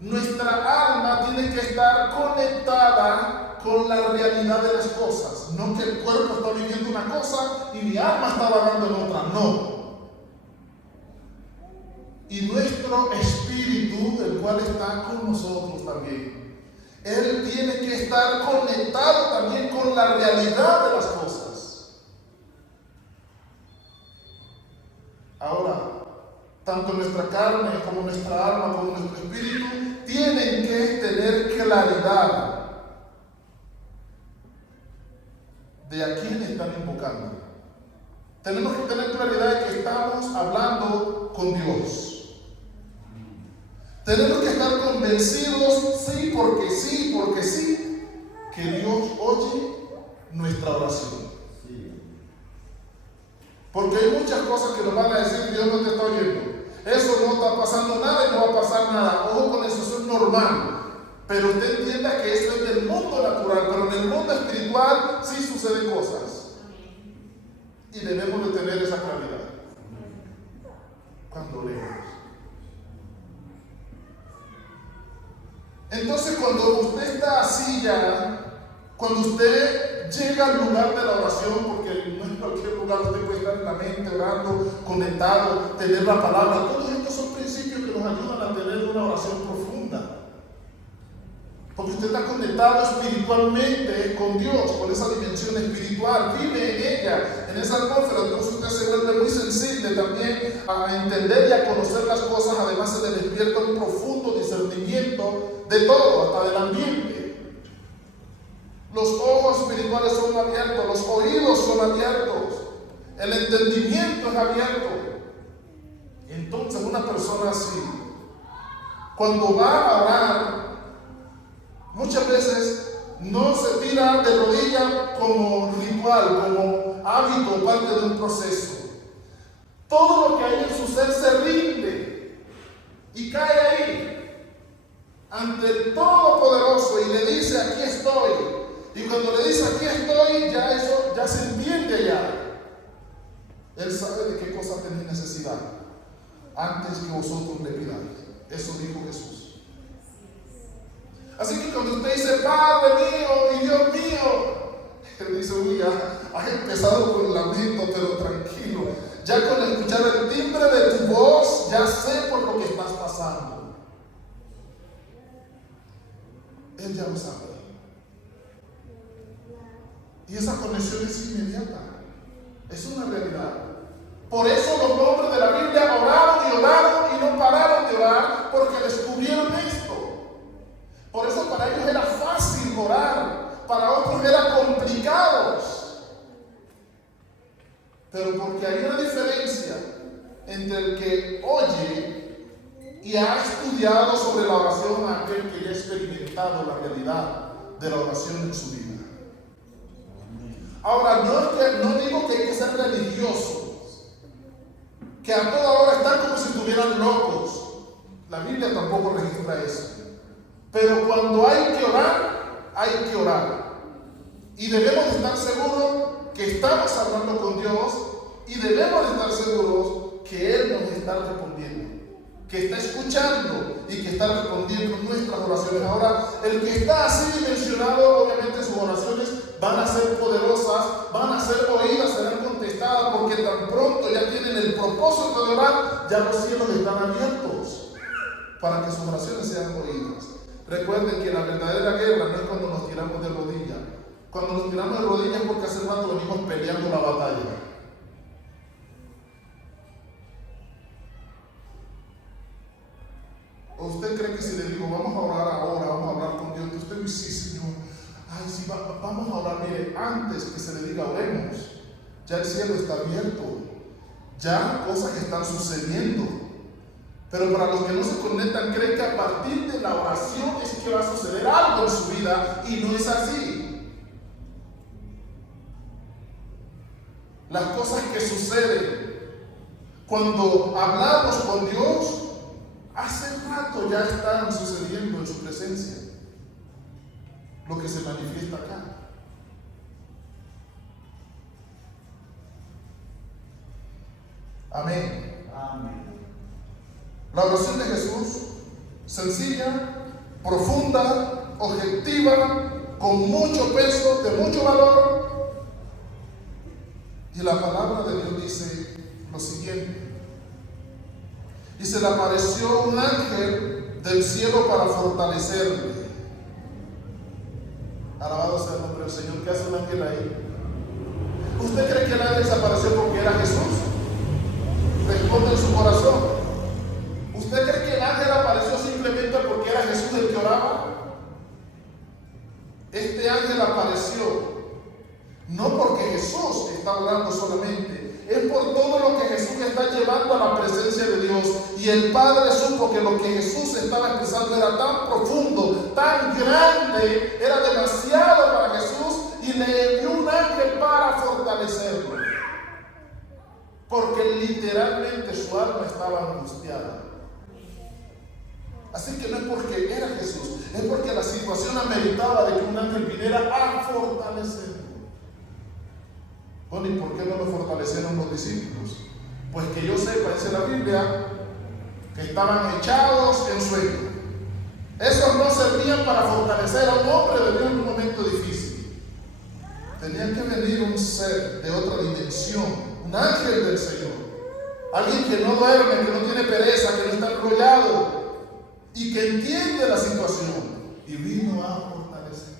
Nuestra alma tiene que estar conectada con la realidad de las cosas. No que el cuerpo está viviendo una cosa y mi alma está vagando en otra. No. Y nuestro espíritu, el cual está con nosotros también, él tiene que estar conectado también con la realidad de las cosas. Ahora, tanto nuestra carne como nuestra alma como nuestro espíritu tienen que tener claridad de a quién están invocando. Tenemos que tener claridad de que estamos hablando con Dios. Tenemos que estar convencidos, sí, porque sí, que Dios oye nuestra oración. Porque hay muchas cosas que nos van a decir: Dios no te está oyendo. Eso no está pasando nada y no va a pasar nada. Ojo con eso, eso es normal. Pero usted entienda que eso es del mundo natural, pero en el mundo espiritual sí suceden cosas. Y debemos de tener esa claridad cuando leemos. Entonces, cuando usted está así ya, cuando usted llega al lugar de la oración, porque no en cualquier lugar usted puede estar en la mente orando, conectado, tener la palabra, todos estos son principios que nos ayudan a tener una oración profunda. Porque usted está conectado espiritualmente con Dios, con esa dimensión espiritual, vive en ella, en esa atmósfera. Entonces usted se vuelve muy sensible también a entender y a conocer las cosas. Además se le despierta un profundo discernimiento de todo, hasta del ambiente. Los ojos espirituales son abiertos, los oídos son abiertos, el entendimiento es abierto. Entonces una persona así, cuando va a orar, muchas veces no se tira de rodillas como ritual, como hábito, parte de un proceso. Todo lo que hay en su ser se rinde y cae ahí ante el Todopoderoso y le dice: aquí estoy. Y cuando le dice: aquí estoy, ya eso ya se entiende ya. Él sabe de qué cosa tenéis necesidad antes que vosotros le pidáis. Eso dijo Jesús. Así que cuando usted dice: Padre mío y Dios mío, él dice: uy, ya has empezado con el lamento, pero tranquilo. Ya con escuchar el timbre de tu voz, ya sé por lo que estás pasando. Él ya lo sabe. Y esa conexión es inmediata. Es una realidad. Por eso los hombres de la Biblia oraron y oraron y no pararon de orar, porque descubrieron esto. Por eso para ellos era fácil orar, para otros era complicado. Pero porque hay una diferencia entre el que oye y ha estudiado sobre la oración a aquel que ya ha experimentado la realidad de la oración en su vida. Ahora, no digo que hay que ser religiosos, que a toda hora están como si estuvieran locos. La Biblia tampoco registra eso. Pero cuando hay que orar, hay que orar. Y debemos estar seguros que estamos hablando con Dios y debemos estar seguros que Él nos está respondiendo, que está escuchando y que está respondiendo nuestras oraciones. Ahora, el que está así dimensionado, obviamente sus oraciones van a ser poderosas, van a ser oídas, serán contestadas, porque tan pronto ya tienen el propósito de orar, ya los cielos están abiertos para que sus oraciones sean oídas. Recuerden que la verdadera guerra no es cuando nos tiramos de rodillas. Cuando nos tiramos de rodillas es porque hace rato venimos peleando la batalla. ¿O usted cree que si le digo: vamos a orar ahora, vamos a hablar con Dios, que usted dice: sí, Señor, ay, sí, vamos a orar? Mire, antes que se le diga oremos, ya el cielo está abierto, ya cosas están sucediendo. Pero para los que no se conectan, creen que a partir de la oración es que va a suceder algo en su vida, y no es así. Las cosas que suceden cuando hablamos con Dios, hace rato ya están sucediendo en su presencia. Lo que se manifiesta acá. Amén. Amén. La oración de Jesús, sencilla, profunda, objetiva, con mucho peso, de mucho valor. Y la palabra de Dios dice lo siguiente: y se le apareció un ángel del cielo para fortalecerle. Alabado sea el nombre del Señor. ¿Qué hace un ángel ahí? ¿Usted cree que el ángel desapareció porque era Jesús? Responde en su corazón. ¿Usted cree que el ángel apareció simplemente porque era Jesús el que oraba? Este ángel apareció no porque Jesús está orando solamente, es por todo lo que Jesús está llevando a la presencia de Dios. Y el Padre supo que lo que Jesús estaba expresando era tan profundo, tan grande, era demasiado para Jesús, y le envió un ángel para fortalecerlo, porque literalmente su alma estaba angustiada. Así que no es porque era Jesús, es porque la situación ameritaba de que un ángel viniera a fortalecerlo. Bueno, ¿y por qué no lo fortalecieron los discípulos? Pues que yo sepa, dice la Biblia, que estaban echados en sueño. Esos no servían para fortalecer a un hombre de Dios en un momento difícil. Tenía que venir un ser de otra dimensión, un ángel del Señor, alguien que no duerme, que no tiene pereza, que no está enrollado y que entiende la situación, y vino a fortalecer.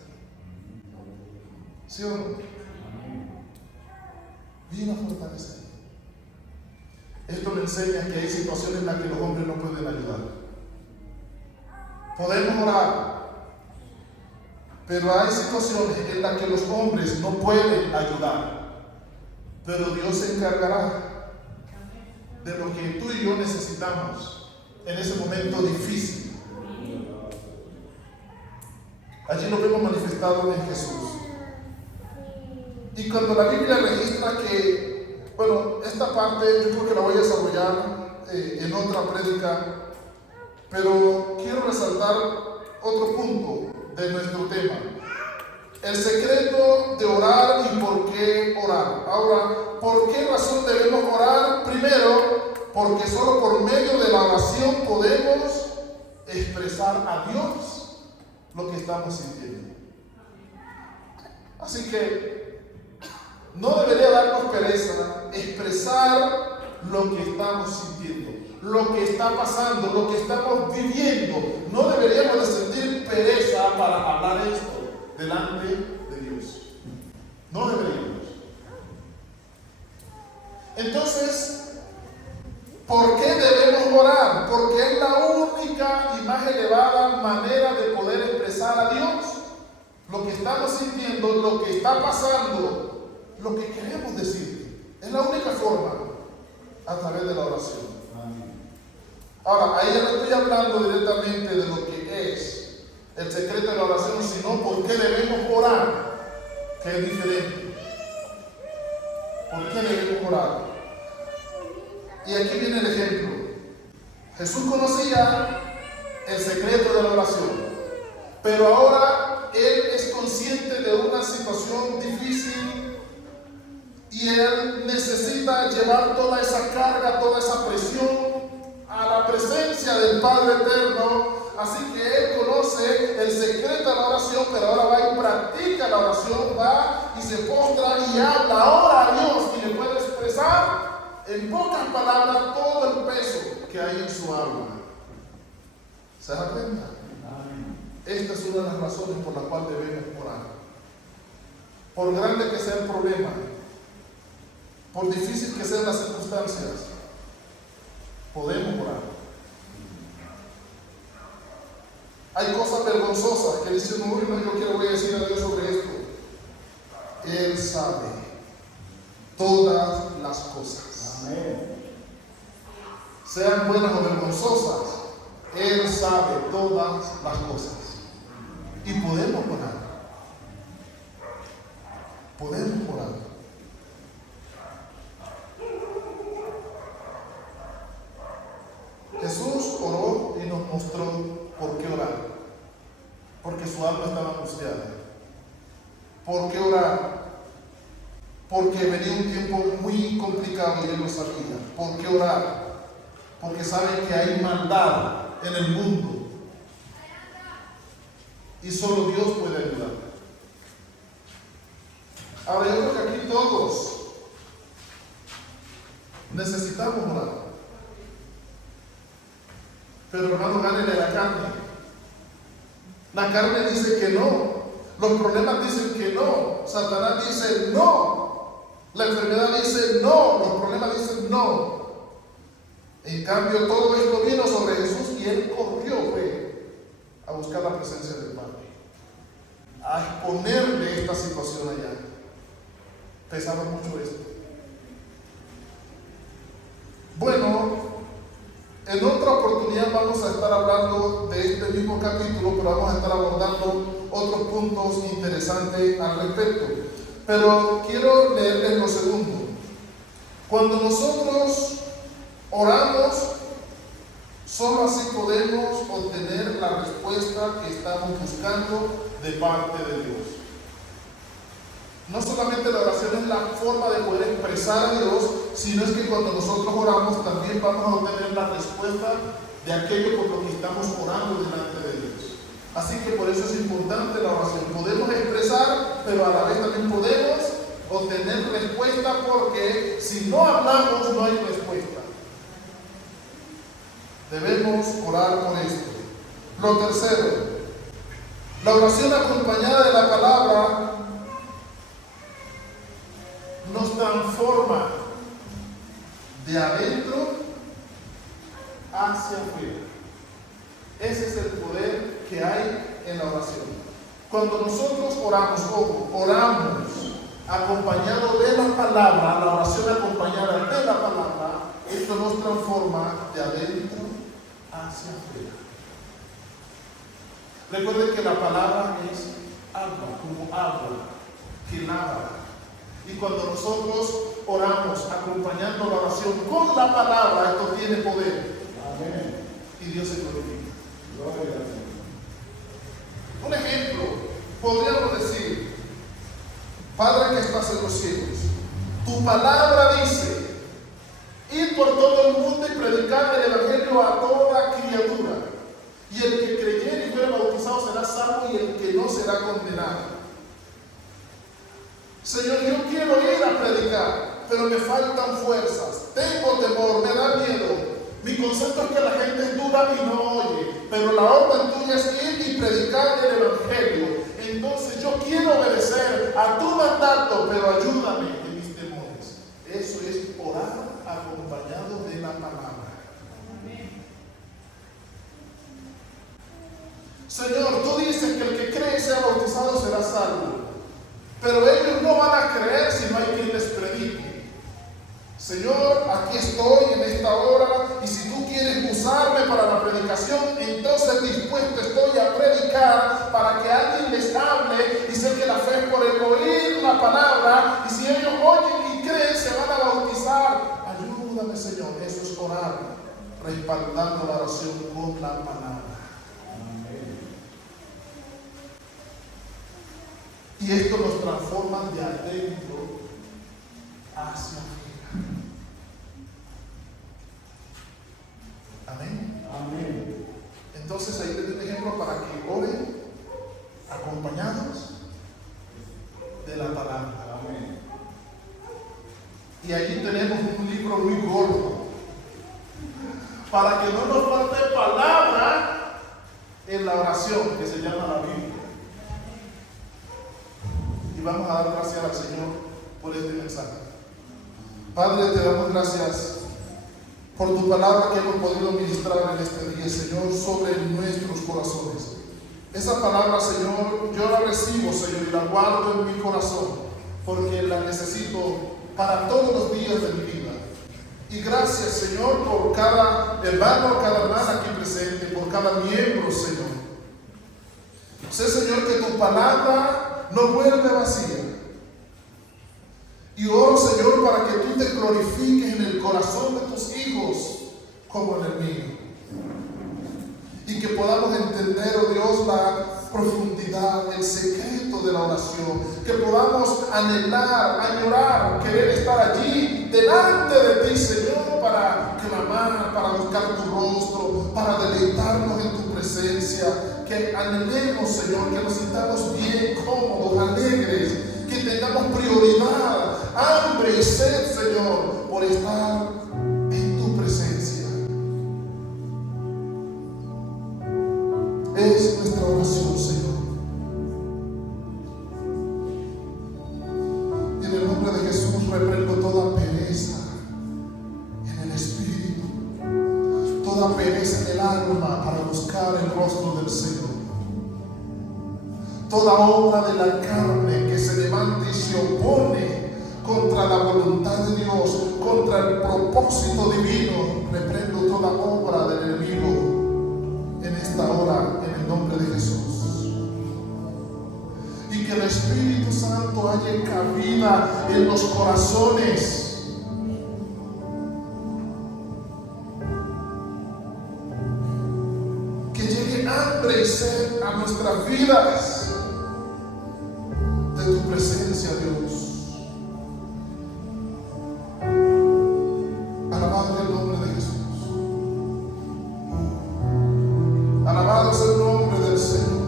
¿Sí o no? Vino a fortalecer. Esto me enseña que hay situaciones en las que los hombres no pueden ayudar. Podemos orar, pero hay situaciones en las que los hombres no pueden ayudar. Pero Dios se encargará de lo que tú y yo necesitamos en ese momento difícil. Allí lo vemos manifestado en Jesús. Y cuando la Biblia registra que, bueno, esta parte yo creo que la voy a desarrollar en otra prédica, pero quiero resaltar otro punto de nuestro tema. El secreto de orar y por qué orar. Ahora, ¿por qué razón debemos orar? Primero, porque solo por medio de la oración podemos expresar a Dios lo que estamos sintiendo. Así que no debería darnos pereza expresar lo que estamos sintiendo, lo que está pasando, lo que estamos viviendo. No deberíamos de sentir pereza para hablar esto delante de Dios. No deberíamos. Entonces, ¿por qué debemos orar? Porque es la única y más elevada manera de poder expresar a Dios lo que estamos sintiendo, lo que está pasando, lo que queremos decir. Es la única forma, a través de la oración. Ahora, ahí ya no estoy hablando directamente de lo que es el secreto de la oración, sino por qué debemos orar, que es diferente. ¿Por qué debemos orar? Y aquí viene el ejemplo. Jesús conocía el secreto de la oración, pero ahora Él es consciente de una situación difícil y Él necesita llevar toda esa carga, toda esa presión a la presencia del Padre Eterno. Así que Él conoce el secreto de la oración, pero ahora va y practica la oración, va y se postra y habla, ora a Dios y le puede expresar en pocas palabras todo el peso que hay en su alma. ¿Se da cuenta? Esta es una de las razones por las cuales debemos orar. Por grande que sea el problema, por difícil que sean las circunstancias, podemos orar. Hay cosas vergonzosas que dicen, no, yo quiero voy a decir a Dios sobre esto. Él sabe todas las cosas. Amén. Sean buenas o vergonzosas, Él sabe todas las cosas. Y podemos orar. Podemos orar. Jesús oró y nos mostró por qué orar. Porque su alma estaba angustiada. ¿Por qué orar? Porque venía un tiempo muy complicado y Él lo sabía. ¿Por qué orar? Porque sabe que hay maldad en el mundo. Y solo Dios puede ayudar. Ahora yo creo que aquí todos necesitamos orar. Pero hermano, gánenle la carne. La carne dice que no. Los problemas dicen que no. Satanás dice no. La enfermedad dice no. Los problemas dicen no. En cambio, todo esto vino sobre Jesús y Él corrió a buscar la presencia del Padre. A exponerle esta situación allá. Pesaba mucho esto. Bueno, en otra oportunidad vamos a estar hablando de este mismo capítulo, pero vamos a estar abordando otros puntos interesantes al respecto. Pero quiero leerles lo segundo. Cuando nosotros oramos, solo así podemos obtener la respuesta que estamos buscando de parte de Dios. No solamente la oración es la forma de poder expresar a Dios, sino es que cuando nosotros oramos también vamos a obtener la respuesta de aquello por lo que estamos orando delante de Dios. Así que por eso es importante la oración. Podemos expresar, pero a la vez también podemos obtener respuesta, porque si no hablamos no hay respuesta. Debemos orar por esto. Lo tercero, la oración acompañada de la palabra nos transforma de adentro hacia afuera. Ese es el poder que hay en la oración. Cuando nosotros oramos, oramos acompañado de la palabra, la oración acompañada de la palabra, esto nos transforma de adentro hacia afuera. Recuerden que la palabra es agua, como agua que lava. Y cuando nosotros oramos acompañando la oración con la palabra, esto tiene poder. Amén. Y Dios se glorifica. Gloria a Dios. Un ejemplo, podríamos decir: Padre que estás en los cielos, tu palabra dice: ir por todo el mundo y predicar el evangelio a toda criatura. Y el que creyere y fuere bautizado será salvo, y el que no será condenado. Señor, yo quiero ir a predicar, pero me faltan fuerzas, tengo temor, me da miedo. Mi concepto es que la gente duda y no oye, pero la orden tuya es ir y predicar el evangelio. Entonces yo quiero obedecer a tu mandato, pero ayúdame en mis temores. Eso es orar acompañado de la palabra. Señor, tú dices que el que cree y sea bautizado será salvo, pero ellos no van a creer si no hay quien les predique. Señor, aquí estoy en esta hora, y si tú quieres usarme para la predicación, entonces dispuesto estoy a predicar para que alguien les hable. Y sé que la fe es por el oír la palabra, y si ellos oyen y creen, se van a bautizar. Ayúdame, Señor. Eso es orar, respaldando la oración con la palabra. Y esto nos transforma de adentro hacia afuera. Amén. Amén. Entonces ahí les doy un ejemplo para que oren acompañados de la palabra. Amén. Y allí tenemos un libro muy gordo para que no nos falte palabra en la oración, que se llama la Biblia. Y vamos a dar gracias al Señor por este mensaje. Padre, te damos gracias por tu palabra que hemos podido ministrar en este día, Señor, sobre nuestros corazones. Esa palabra, Señor, yo la recibo, Señor, y la guardo en mi corazón, porque la necesito para todos los días de mi vida. Y gracias, Señor, por cada hermano, cada hermana aquí presente, por cada miembro, Señor. Sé, Señor, que tu palabra no vuelve vacía. Y oro, Señor, para que tú te glorifiques en el corazón de tus hijos como en el mío. Y que podamos entender, oh Dios, la profundidad, el secreto de la oración. Que podamos anhelar, añorar, querer estar allí delante de ti, Señor, para clamar, para buscar tu rostro, para deleitarnos en tu presencia. Que anhelemos, Señor, que nos sintamos bien, cómodos, alegres, que tengamos prioridad, hambre y sed, Señor, por estar en tu presencia. Es nuestra oración, Señor. Y en el nombre de Jesús reprendo toda pereza en el espíritu, toda pereza en el alma para buscar el rostro del Señor. Toda obra de la carne que se levante y se opone contra la voluntad de Dios, contra el propósito divino, reprendo toda obra del enemigo en esta hora, en el nombre de Jesús. Y que el Espíritu Santo haya cabida en los corazones. Que llegue hambre y sed a nuestras vidas de tu presencia, Dios. Alabado el nombre de Jesús. Alabado es el nombre del Señor.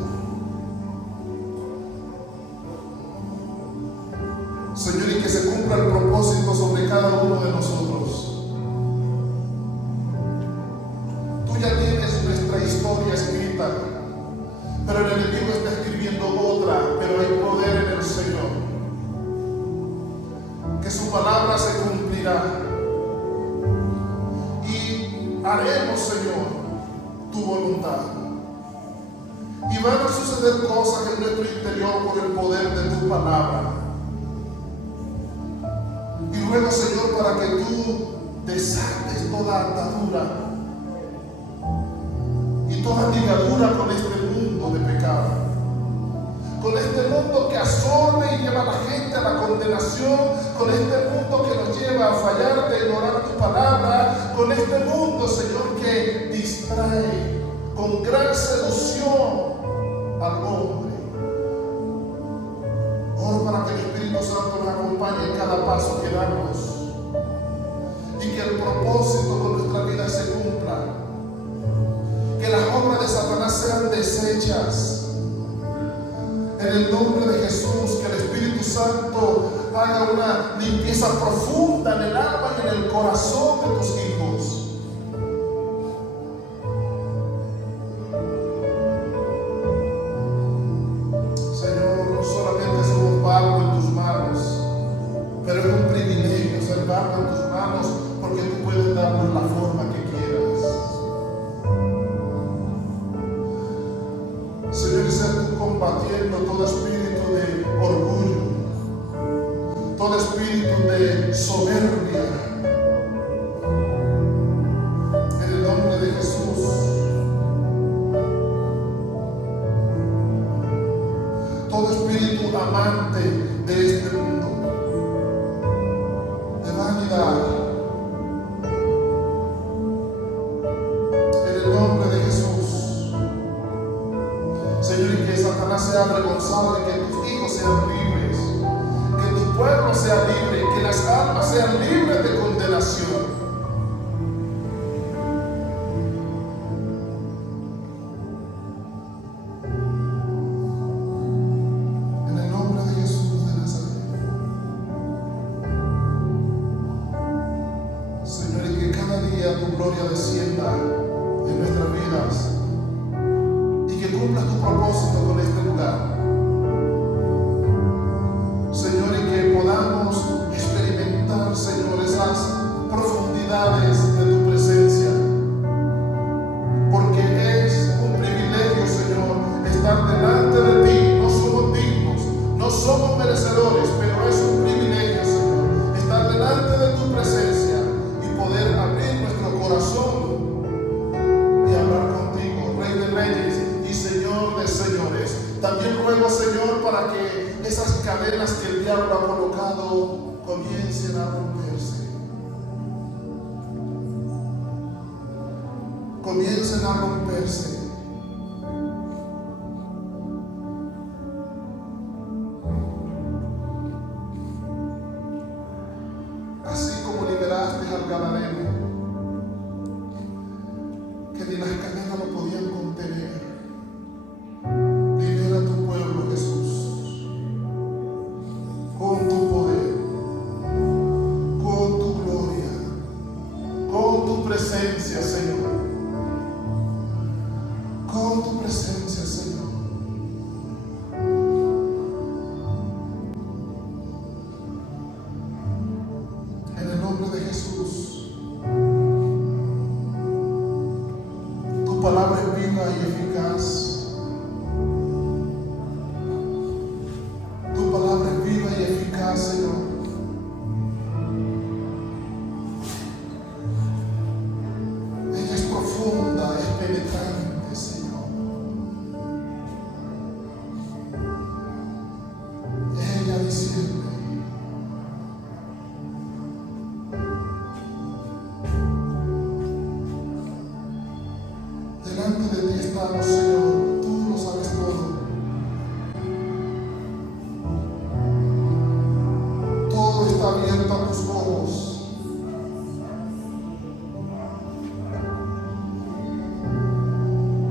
Señor, y que se cumpla el propósito sobre cada uno de nosotros. Tú ya tienes nuestra historia escrita, pero el enemigo está escribiendo otra, pero hay poder en el Señor. Que su palabra se cumplirá. Y haremos, Señor, tu voluntad. Y van a suceder cosas en nuestro interior por el poder de tu palabra. Y ruego, Señor, para que tú desates toda atadura y toda ligadura con este mundo de pecado. que absorbe y lleva a la gente a la condenación, con este mundo que nos lleva a fallar, de ignorar tu palabra, con este mundo, Señor, que distrae con gran seducción al hombre. Oro para que el Espíritu Santo nos acompañe en cada paso que damos y que el propósito con nuestra vida se cumpla, que las obras de Satanás sean deshechas. En el nombre de Jesús, que el Espíritu Santo haga una limpieza profunda en el alma y en el corazón de tus hijos. Señor, no solamente somos barro en tus manos, pero es un privilegio ser barro en tus manos, porque tú puedes darnos la forma que quieras. Señor, y sea tú combatiendo todo espíritu de orgullo, todo espíritu de soberbia, en el nombre de Jesús. Todo espíritu amante de este mundo, de vanidad, en el nombre de Jesús. Señor, y que Satanás sea avergonzado, y que tus hijos sean libres, que tu pueblo sea libre, que las almas sean libres de condenación. En el nombre de Jesús de Nazaret. Señor, y que cada día tu gloria descienda en nuestras vidas, y que cumplas tu propósito con este lugar. Señor, y que podamos experimentar, Señor, esas profundidades de tu presencia, porque es un privilegio, Señor, estar delante de ti. No somos dignos, no somos merecedores, pero es un privilegio, Señor, estar delante de tu presencia y poder abrir nuestro corazón y hablar contigo, Rey de Reyes y Señor de Señores. También ruego, Señor, para que esas cadenas que el diablo ha colocado comiencen a romperse. Comiencen a romperse. Así como liberaste al Gadareno, que ni las cadenas lo podían contener. Libera tu pueblo, Jesús, con tu poder, con tu gloria, con tu presencia, Señor, con tu presencia, Señor. En el nombre de Jesús, tu palabra es viva y eficaz. Tu palabra es viva y eficaz, Señor. Ella es profunda, es penetrante, Señor. Ella discierne. Delante de ti estamos, Señor. Tú lo sabes todo. Todo está abierto a tus ojos.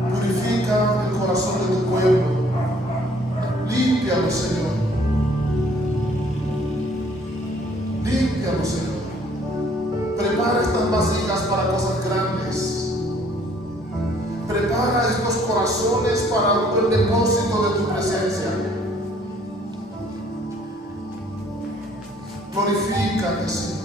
Purifica el corazón de tu pueblo. Límpialo, Señor. Límpialo, Señor. Prepara estas vasijas para cosas grandes. Prepara estos corazones para el depósito de tu presencia. Glorifícate, Señor.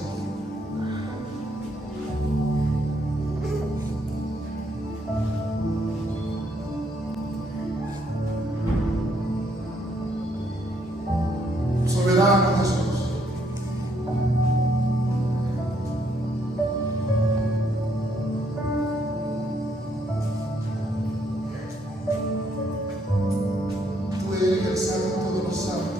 Soberano Jesús. Tú eres el Santo de los santos.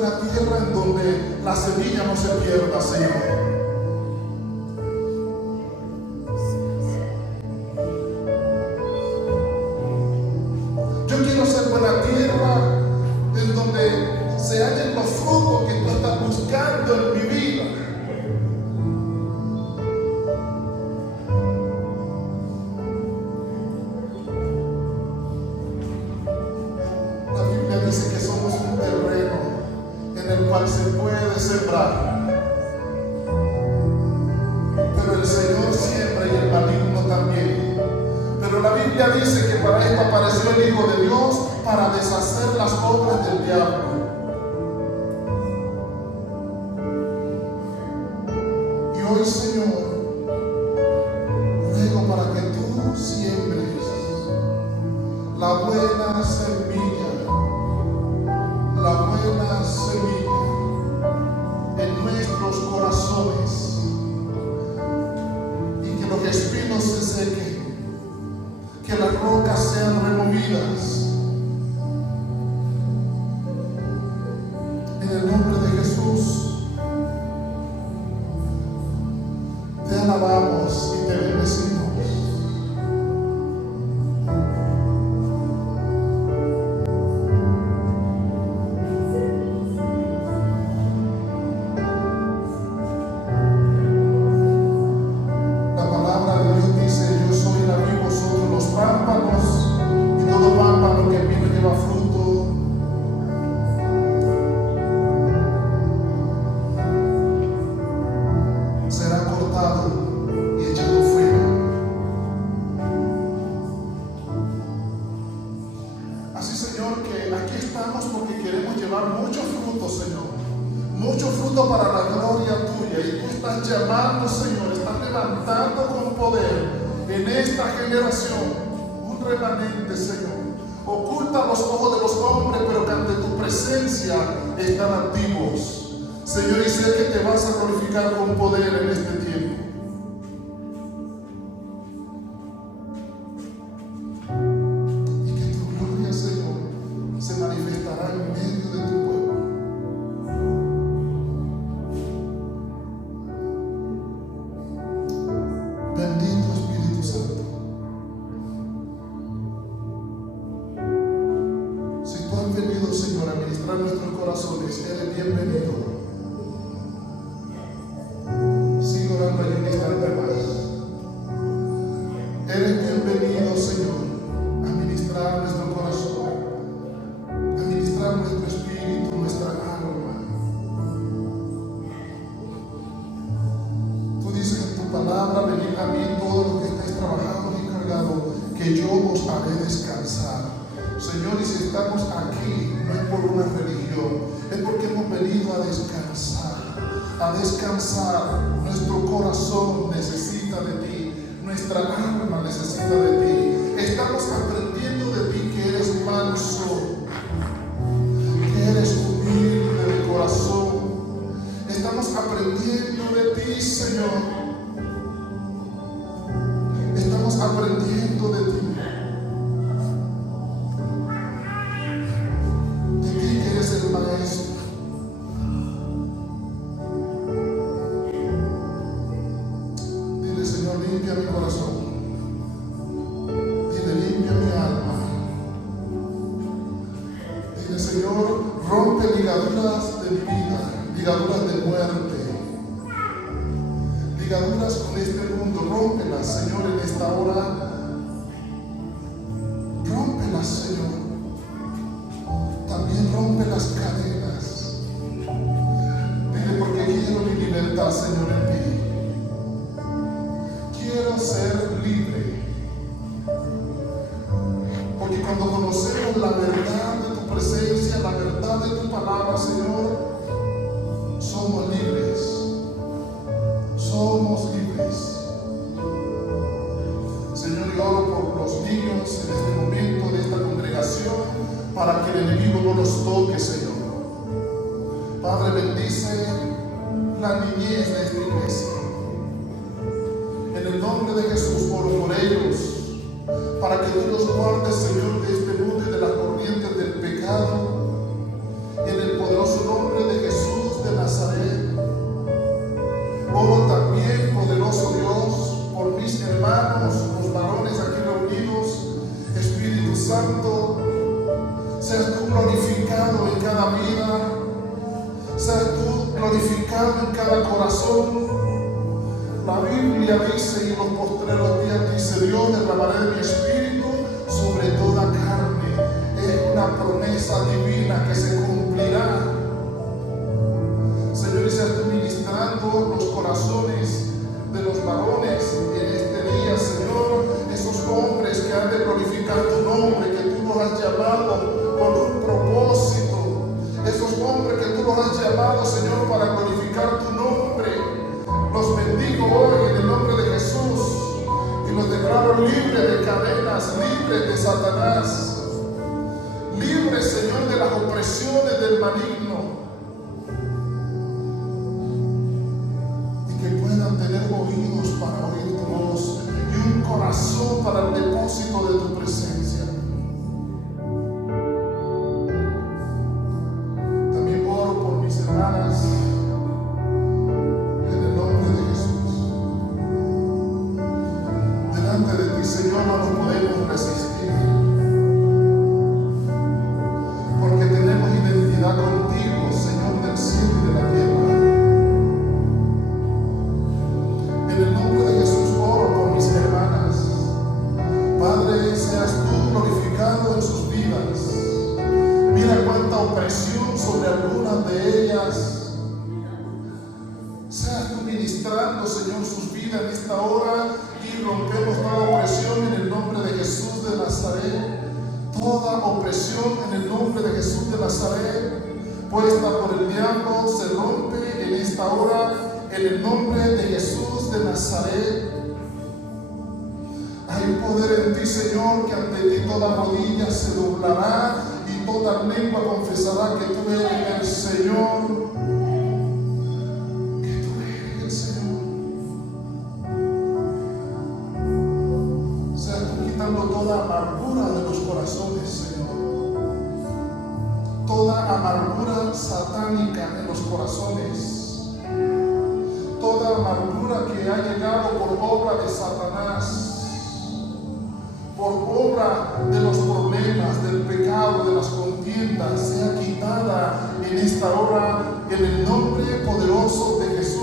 buena tierra en donde la semilla no se pierda, Señor. Yo quiero ser buena tierra en donde se hallen los frutos que tú estás buscando en mi vida. La Biblia dice que somos un terreno en el cual se puede sembrar, pero el Señor siembra y el maligno también. Pero la Biblia dice que para esto apareció el Hijo de Dios, para deshacer las obras del diablo. Y hoy, Señor, ruego para que tú siembres la buena semilla en nuestros corazones, y que los espinos se sequen, que las rocas sean removidas. En el nombre de Jesús, te alabamos y te bendecimos. Para la gloria tuya, y tú estás llamando, Señor, estás levantando con poder en esta generación un remanente, Señor. Oculta los ojos de los hombres, pero que ante tu presencia están activos, Señor, y sé que te vas a glorificar con poder en este tiempo. Y que tu gloria, Señor, se manifestará en medio de tu pueblo. Bendito Espíritu Santo. Si tú has venido, Señor, a ministrar nuestros corazones, eres bienvenido. Sigo orando en un instante más. Eres bienvenido, Señor, a ministrar nuestro corazón, a ministrar nuestro espíritu, nuestra alma. Tú dices en tu palabra: venid a mí todos los que estáis trabajados y cargados, que yo os haré descansar. Señor, y si estamos aquí, no es por una religión, es porque hemos venido a descansar. A descansar. Nuestro corazón necesita de ti, nuestra alma necesita de ti. Estamos aprendiendo de ti, que eres manso, que eres humilde de corazón. Estamos aprendiendo de ti, Señor. Estamos aprendiendo de ti. De ti, que eres el Maestro. Dile: Señor, limpia mi corazón. Dile: limpia mi alma. Dile: Señor, rompe ligaduras de mi vida, ligaduras de muerte, ligaduras con este mundo. Rómpelas, Señor, en esta hora. Rómpelas, Señor. También rompe las cadenas. Dile: porque quiero mi libertad, Señor, en ti. Quiero ser libre. Porque cuando conocemos la verdad de tu presencia, la verdad de tu palabra, Señor, somos libres. Somos libres. Señor, yo oro por los niños en este momento de esta congregación, para que el enemigo no los toque, Señor. Padre, bendice la niñez de esta iglesia. En el nombre de Jesús, oro por ellos, para que tú los guardes, Señor, de este mundo y de las corrientes del pecado. En el poderoso nombre Seas tú glorificado en cada vida. Seas tú glorificado en cada corazón. La Biblia dice, y en los postreros días dice, Dios, derramaré de mi espíritu sobre toda carne. Es una promesa divina que se cumplirá. Señor, y seas tú ministrando los corazones de los varones en este día, Señor. Esos hombres que han de glorificar tu nombre, que tú los has llamado con un propósito. Esos hombres que tú los has llamado, Señor, para glorificar tu nombre. Los bendigo hoy en el nombre de Jesús y los declaro libres de cadenas, libres de Satanás, libres, Señor, de las opresiones del maligno, y que puedan tener oídos para oír tu voz y un corazón para el depósito de tu presencia. También oro por mis hermanas. Señor, no nos podemos resistir, porque tenemos identidad contigo, Señor del cielo y de la tierra. En el nombre de Jesús oro por mis hermanas. Padre, seas tú glorificado en sus vidas. Mira cuánta opresión sobre algunas de ellas. Seas tú ministrando, Señor, sus vidas en esta hora. Y rompemos toda opresión en el nombre de Jesús de Nazaret. Toda opresión en el nombre de Jesús de Nazaret, puesta por el diablo, se rompe en esta hora en el nombre de Jesús de Nazaret. Hay poder en ti, Señor, que ante ti toda rodilla se doblará y toda lengua confesará que tú eres el Señor. Toda amargura de los corazones, Señor. Toda amargura satánica en los corazones. Toda amargura que ha llegado por obra de Satanás, por obra de los problemas, del pecado, de las contiendas, sea quitada en esta hora en el nombre poderoso de Jesús.